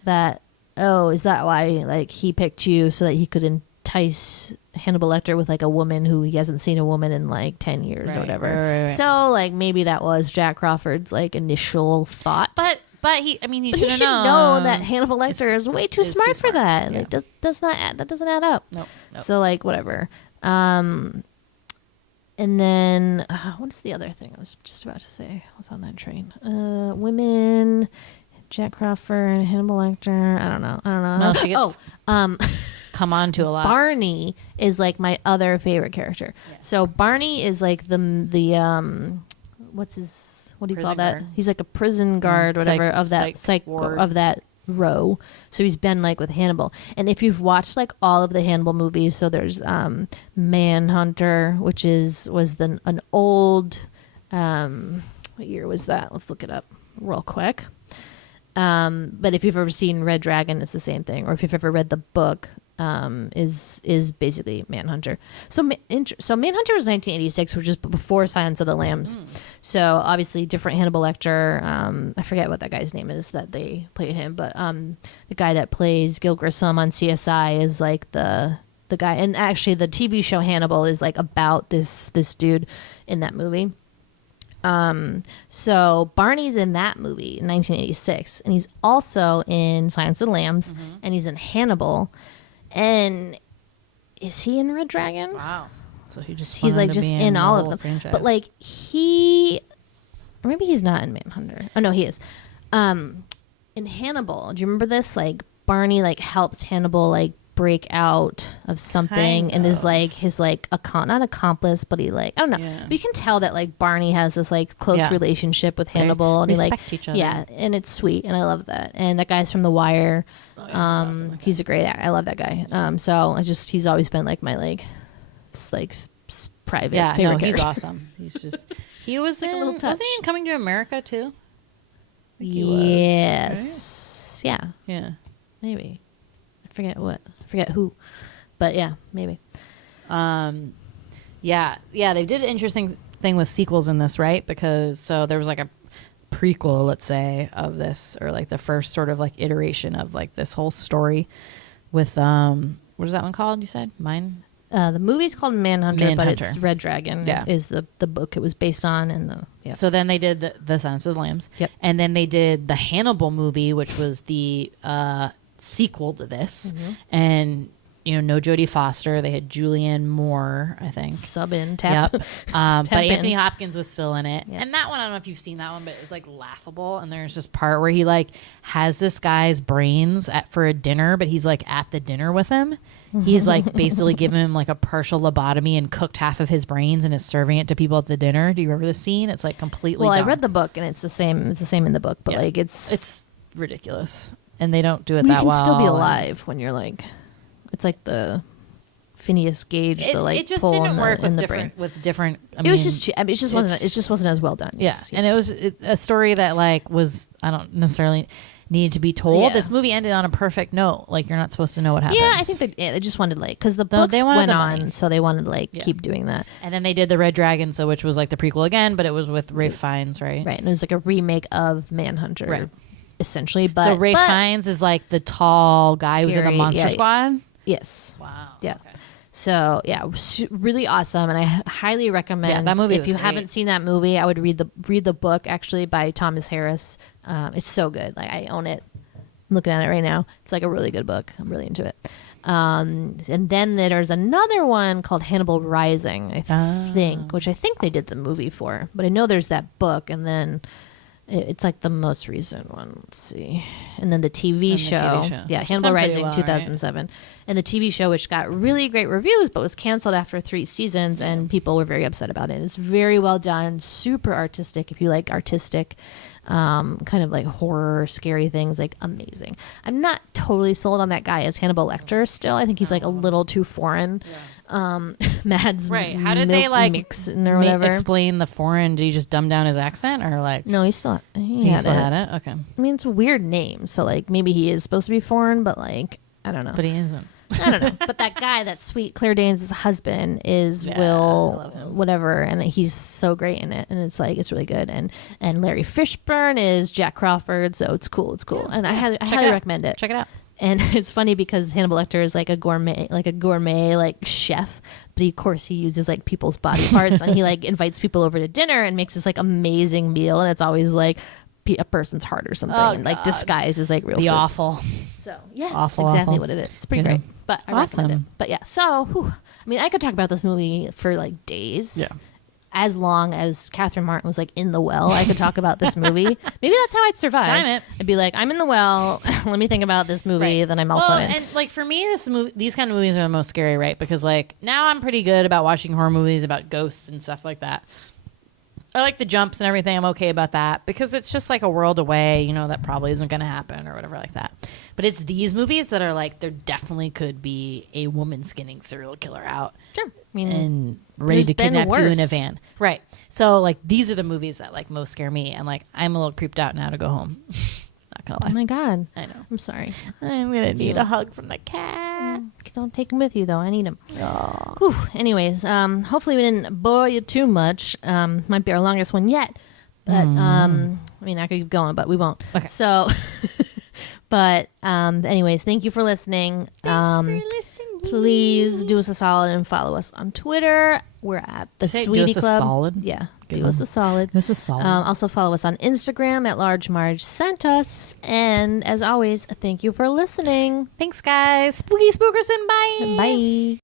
that? Oh, is that why? Like he picked you so that he could entice Hannibal Lecter with like a woman who he hasn't seen a woman in like 10 years or Right, whatever. right. So, like maybe that was Jack Crawford's like initial thought. But he, I mean, he But should he should know that Hannibal Lecter is way too is too smart for smart. that. Yeah. Like that doesn't add up. Nope. So like whatever. And then what's the other thing I was just about to say? I was on that train. Women, Jack Crawford, Hannibal Lecter. I don't know. No, she gets come on to a lot. Barney is like my other favorite character. Yeah. So Barney is like the what do you call Prison that? guard. He's like a prison guard, Psych- whatever, of that psych ward. of that row. So he's been like with Hannibal. And if you've watched like all of the Hannibal movies, so there's Manhunter, which was an old what year was that? Let's look it up real quick. But if you've ever seen Red Dragon, it's the same thing. Or if you've ever read the book, is basically Manhunter. So Manhunter was 1986, which is before Silence of the Lambs. So obviously different Hannibal Lecter. I forget what that guy's name is that they played him, but the guy that plays Gil Grissom on CSI is like the guy. And actually the TV show Hannibal is like about this dude in that movie. So Barney's in that movie in 1986, and he's also in Silence of the Lambs, and he's in Hannibal. And is he in Red Dragon? Wow. So he's like just in all of them. Franchise. But like or maybe he's not in Manhunter. Oh no, he is. In Hannibal, do you remember this? Like Barney like helps Hannibal like break out of something and is like his like not accomplice, but he like I don't know. Yeah. But you can tell that like Barney has this like close relationship with Hannibal, and he like each other. Yeah, and it's sweet, and I love that. And that guy's from The Wire. Awesome. He's a great actor. I love that guy. So he's always been like my like private favorite character. He's awesome. He was like in, wasn't he in Coming to America too? Yes. Right? Yeah. Maybe. I forget who. But yeah, maybe. Yeah, they did an interesting thing with sequels in this, right? Because so there was like a prequel, let's say, of this, or like the first sort of like iteration of like this whole story with what is that one called? You said the movie's called Manhunter, but it's Red Dragon. Yeah. Is the book it was based on, and So then they did the Silence of the Lambs. Yep. And then they did the Hannibal movie, which was the sequel to this, and no Jodie Foster. They had Julianne Moore, I think. Sub in, tap. Yep. But Anthony Hopkins was still in it. Yep. And that one, I don't know if you've seen that one, but it was like laughable. And there's this part where he like has this guy's brains for a dinner, but he's like at the dinner with him. He's like basically given him like a partial lobotomy and cooked half of his brains and is serving it to people at the dinner. Do you remember the scene? It's like completely dumb. I read the book, and it's the same in the book, but like it's ridiculous. And they don't do it that well. You can still be alive when you're like, it's like the Phineas Gage, it just pull didn't work in with the brain. different. It just wasn't as well done. Yeah, Yes. And it was a story that like was I don't necessarily need to be told. Yeah. This movie ended on a perfect note. Like you're not supposed to know what happens. Yeah, I think they just wanted like because the books went on, so they wanted to keep doing that. And then they did the Red Dragon, which was like the prequel again, but it was with Ralph Fiennes, right? Right, and it was like a remake of Manhunter. Right. Essentially, so Ralph Fiennes is like the tall guy who's in the Monster Squad. Yes. Wow. Yeah. Okay. So yeah, really awesome, and I highly recommend that movie. If you haven't seen that movie, I would read the book actually by Thomas Harris. It's so good. Like I own it. I'm looking at it right now. It's like a really good book. I'm really into it. And then there's another one called Hannibal Rising, I think, which I think they did the movie for, but I know there's that book, and then. It's like the most recent one. Let's see. And then the TV show. Yeah, Hannibal Rising, 2007. Right? And the TV show, which got really great reviews, but was canceled after 3 seasons, and people were very upset about it. It's very well done, super artistic. If you like artistic, kind of like horror, scary things, like amazing. I'm not totally sold on that guy as Hannibal Lecter still. I think he's like a little too foreign. Mads right. How did they like Mixon or whatever explain the foreign? Did he just dumb down his accent or like? No, he still had it. Okay. I mean, it's a weird name, so like maybe he is supposed to be foreign, but like I don't know. But he isn't. I don't know. But that guy, that sweet Claire Danes' husband, is Will whatever, and he's so great in it, and it's like it's really good. And Larry Fishburne is Jack Crawford, so it's cool. Yeah, and I highly recommend it. Check it out. And it's funny because Hannibal Lecter is like a gourmet chef, but of course he uses like people's body parts, and he like invites people over to dinner and makes this like amazing meal, and it's always like a person's heart or something, and like disguised as like real food. Awful. So yes, awful, that's exactly awful. what it is. It's pretty great, but I recommend it. But yeah, so I mean, I could talk about this movie for like days. Yeah. As long as Catherine Martin was like in the well, I could talk about this movie. Maybe that's how I'd survive. Time it. I'd be like, I'm in the well. Let me think about this movie. Then I'm also in. And like for me, these kind of movies are the most scary, right? Because like now I'm pretty good about watching horror movies about ghosts and stuff like that. I like the jumps and everything. I'm okay about that because it's just like a world away, that probably isn't going to happen or whatever like that. But it's these movies that are like, there definitely could be a woman skinning serial killer out. Sure. I mean, and ready to kidnap you in a van. Right. So like these are the movies that like most scare me. And like, I'm a little creeped out now to go home. Not gonna Oh lie. my God. I know. I'm sorry. I'm gonna need a hug from the cat. Don't take him with you, though. I need him. Whew. Anyways, hopefully we didn't bore you too much. Might be our longest one yet. But, I mean, I could keep going, but we won't. Okay. So, but, anyways, thank you for listening. Thanks for listening. Please do us a solid and follow us on Twitter. We're at the Say, do Sweetie us a Club. solid? Yeah, Good do one. us a solid. Do us a solid. Also follow us on Instagram at Large Marge Sent Us. And as always, thank you for listening. Thanks, guys. Spooky Spookerson. Bye. Bye.